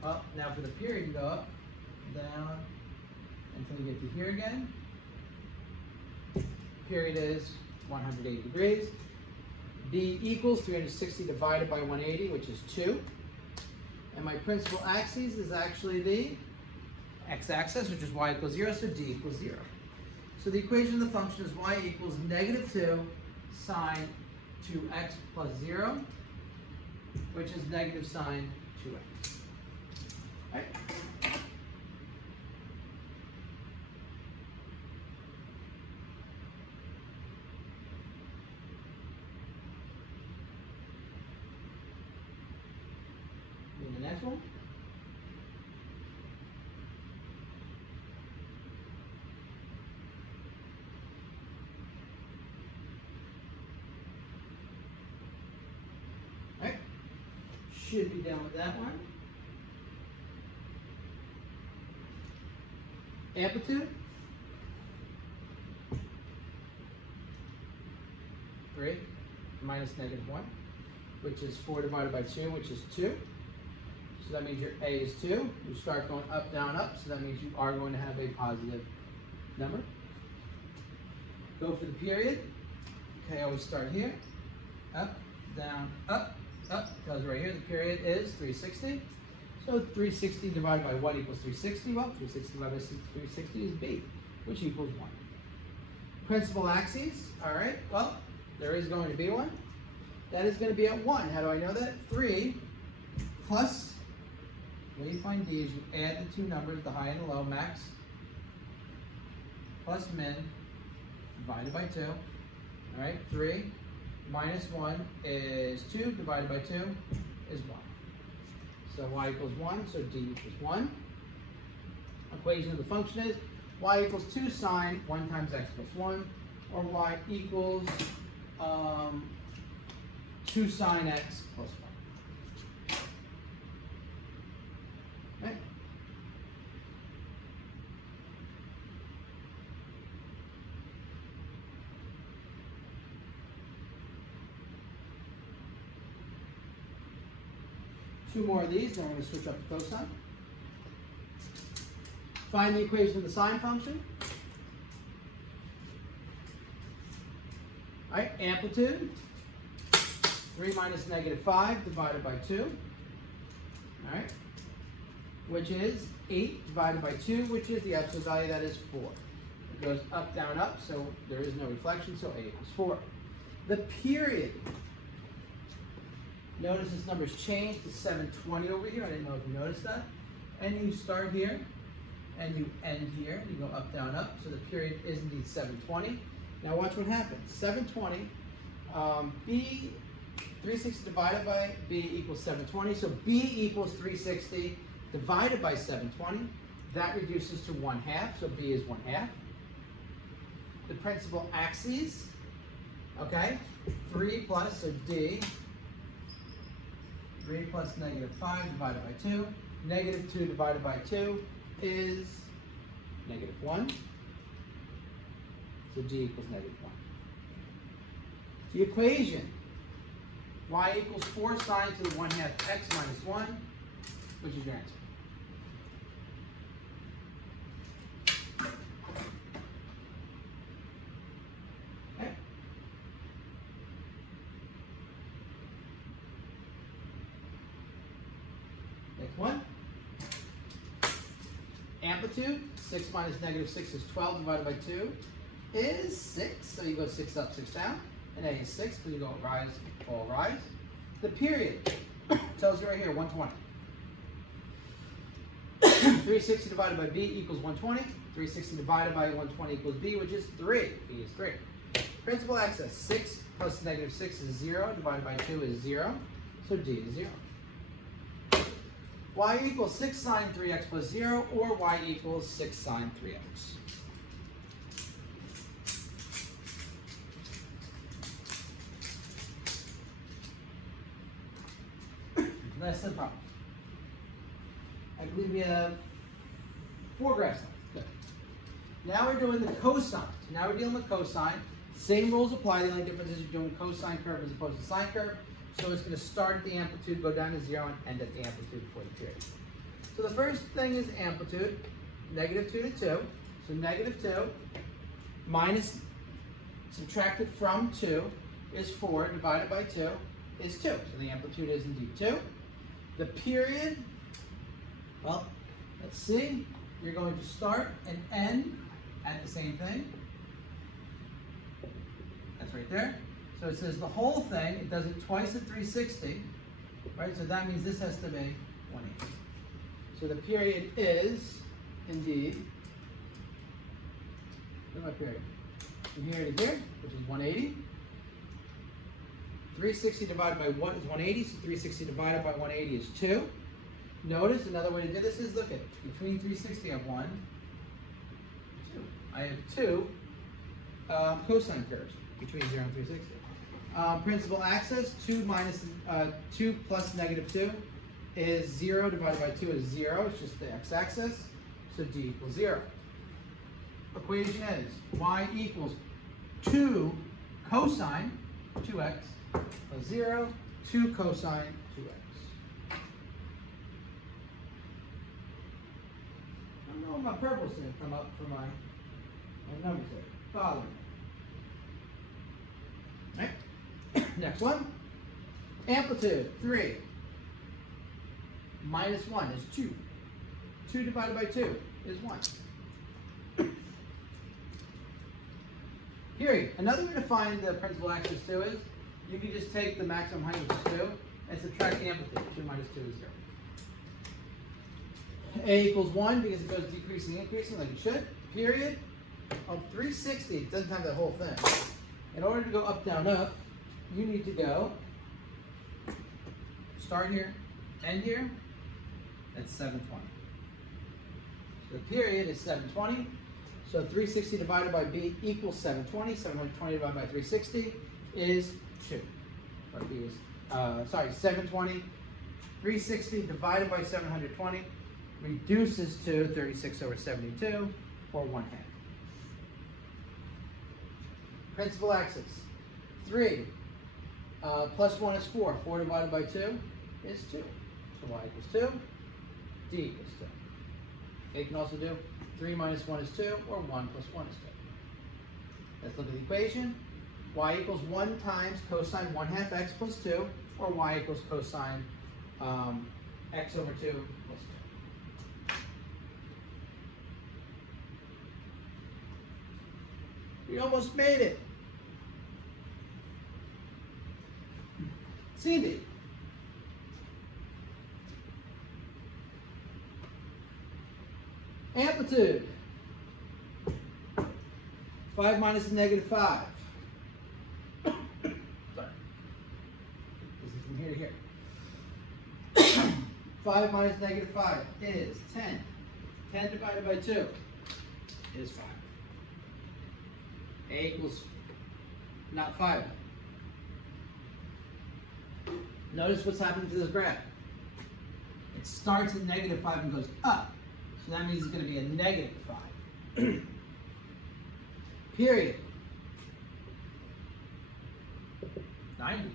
up. Now for the period, you go up, down, until you get to here again. Period is 180 degrees. B equals 360 divided by 180, which is 2. And my principal axis is actually the x-axis, which is y equals 0, so d equals 0. So the equation of the function is y equals -2 sine 2x plus 0, which is negative sine 2x. Right? And the next one. Right? Should be done with that one. Amplitude. 3 minus -1, which is 4 divided by 2, which is 2. So that means your A is 2. You start going up, down, up, so that means you are going to have a positive number. Go for the period. Okay, always start here. Up, down, up, up. Tells you right here the period is 360. So 360 divided by 1 equals 360. Well, 360 divided by 360 is B, which equals 1. Principal axes. All right, well, there is going to be one. That is going to be at 1. How do I know that? 3 plus, the way you find D is you add the two numbers, the high and the low, max plus min, divided by 2. All right, 3 minus 1 is 2, divided by 2 is 1. So y equals 1, so d equals 1. Equation of the function is y equals 2 sine 1 times x plus 1, or y equals 2 sine x plus 1. Okay. Two more of these, then we're going to switch up to cosine. Find the equation of the sine function. All right, amplitude, 3 minus -5 divided by 2. All right, which is 8 divided by 2, which is the absolute value, that is 4. It goes up, down, up, so there is no reflection, so A equals 4. The period Notice this number's changed to 720 over here. I didn't know if you noticed that. And you start here, and you end here, and you go up, down, up. So the period is indeed 720. Now watch what happens. 720, B, 360 divided by B equals 720. So B equals 360 divided by 720. That reduces to 1/2, so B is 1/2. The principal axes, okay, 3 plus, so D, 3 plus -5 divided by 2. -2 divided by 2 is -1. So D equals -1. The equation, y equals 4 sine to the 1/2 x minus 1, which is your answer. Okay. Next one. Amplitude, 6 minus -6 is 12 divided by 2 is 6. So you go 6 up, 6 down. And A is 6, because you go rise, fall, rise. The period tells you right here, 120. 360 divided by B equals 120. 360 divided by 120 equals B, which is 3. B is 3. Principal axis, 6 plus -6 is 0. Divided by 2 is 0. So D is 0. Y equals 6 sine 3x plus 0, or y equals 6 sine 3x. That's the problem. I believe we have 4 graphs left. Good. Now we're doing the cosine. Now we're dealing with cosine. Same rules apply. The only difference is you're doing cosine curve as opposed to sine curve. So it's going to start at the amplitude, go down to 0, and end at the amplitude for the period. So the first thing is amplitude, -2 to 2. So -2 minus, subtracted from 2 is 4, divided by 2 is 2. So the amplitude is indeed 2. The period, well, let's see. You're going to start and end at the same thing. That's right there. So it says the whole thing, it does it twice at 360, right? So that means this has to be 180. So the period is, indeed, where's my period? From here to here, which is 180. 360 divided by 1 is 180, so 360 divided by 180 is 2. Notice another way to do this is, look at, between 360 I have 1, 2. I have 2 cosine curves between 0 and 360. Principal axis, 2 plus -2 is 0, divided by 2 is 0, it's just the x-axis, so D equals 0. Equation is y equals 2 cosine 2x plus 0, 2 cosine 2x. I don't know if my purple's going to come up for my numbers there. Bother me. Right? Next one. Amplitude, 3 minus 1 is 2. 2 divided by 2 is 1. Period. Another way to find the principal axis 2 is, you can just take the maximum height, which is 2, and subtract the amplitude. 2 minus 2 is 0. A equals 1 because it goes decreasing, increasing like it should. Period. On 360, it doesn't have that whole thing. In order to go up, down, up, you need to go start here, end here. That's 720. So the period is 720. So 360 divided by B equals 720. 720 divided by 360 is 2. Or B is, 720. 360 divided by 720 reduces to 36 over 72, or 1/2. Principal axis, 3 plus 1 is 4. 4 divided by 2 is 2. So y equals 2, D equals 2. You can also do 3 minus 1 is 2, or 1 plus 1 is 2. Let's look at the equation. Y equals 1 times cosine 1/2 x plus 2, or y equals cosine x over 2 plus 2. We almost made it. C and D. Amplitude. 5 minus a negative 5. Sorry. This is from here to here. 5 minus negative 5 is 10. 10 divided by 2 is 5. A equals not 5. Notice what's happening to this graph. It starts at negative 5 and goes up. So that means it's going to be a negative 5. Period. 90.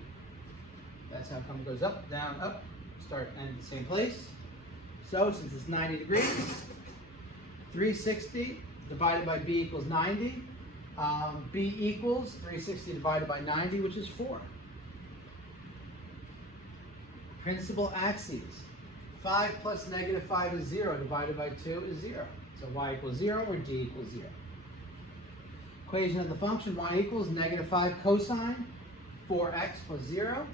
That's how come it goes up, down, up. Start and end at the same place. So since it's 90 degrees, 360 divided by b equals 90. B equals 360 divided by 90, which is 4. Principal axes. 5 plus negative 5 is 0, divided by 2 is 0. So y equals 0 or d equals 0. Equation of the function y equals negative 5 cosine 4x plus 0,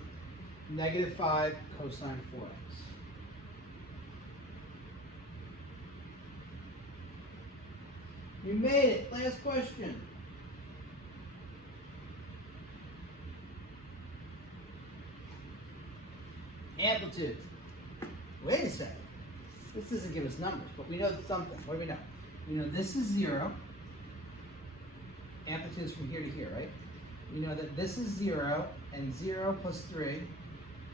negative 5 cosine 4x. You made it. Last question. Amplitude. Wait a second. This doesn't give us numbers, but we know something. What do we know? We know this is 0. Amplitude is from here to here, right? We know that this is 0, and 0 plus 3,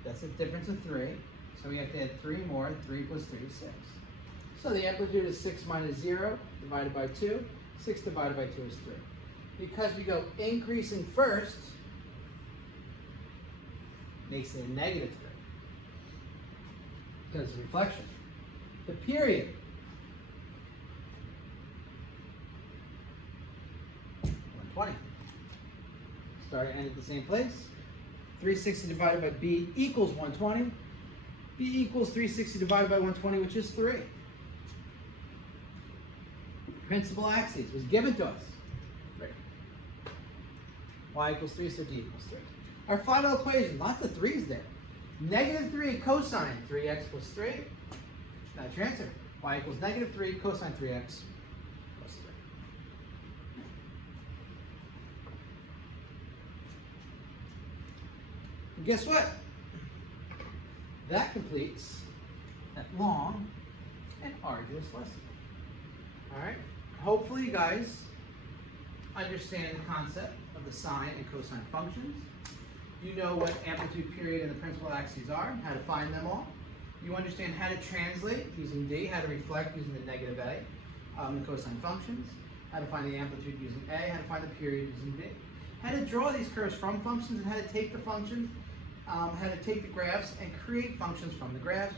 that's a difference of 3. So we have to add 3 more. 3 plus 3 is 6. So the amplitude is 6 minus 0 divided by 2. 6 divided by 2 is 3. Because we go increasing first, makes it a negative 3. Because of reflection. The period. 120. Start and end at the same place. 360 divided by b equals 120. B equals 360 divided by 120, which is 3. Principal axes was given to us. 3. Y equals 3, so d equals 3. Our final equation, lots of 3's there. Negative 3 cosine 3x plus 3. That's your answer. Y equals negative 3 cosine 3x plus 3. And guess what? That completes that long and arduous lesson. Alright? Hopefully you guys understand the concept of the sine and cosine functions. You know what amplitude, period, and the principal axes are, how to find them all. You understand how to translate using d, how to reflect using the negative a, the cosine functions, how to find the amplitude using a, how to find the period using d. How to draw these curves from functions and how to take the functions, how to take the graphs and create functions from the graphs,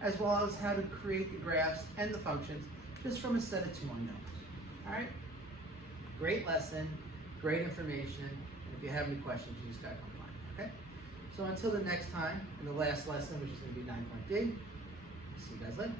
as well as how to create the graphs and the functions just from a set of 2 unknowns. Alright? Great lesson, great information, and if you have any questions, you just gotta come find me, okay? So until the next time, in the last lesson, which is going to be 9.d, see you guys later.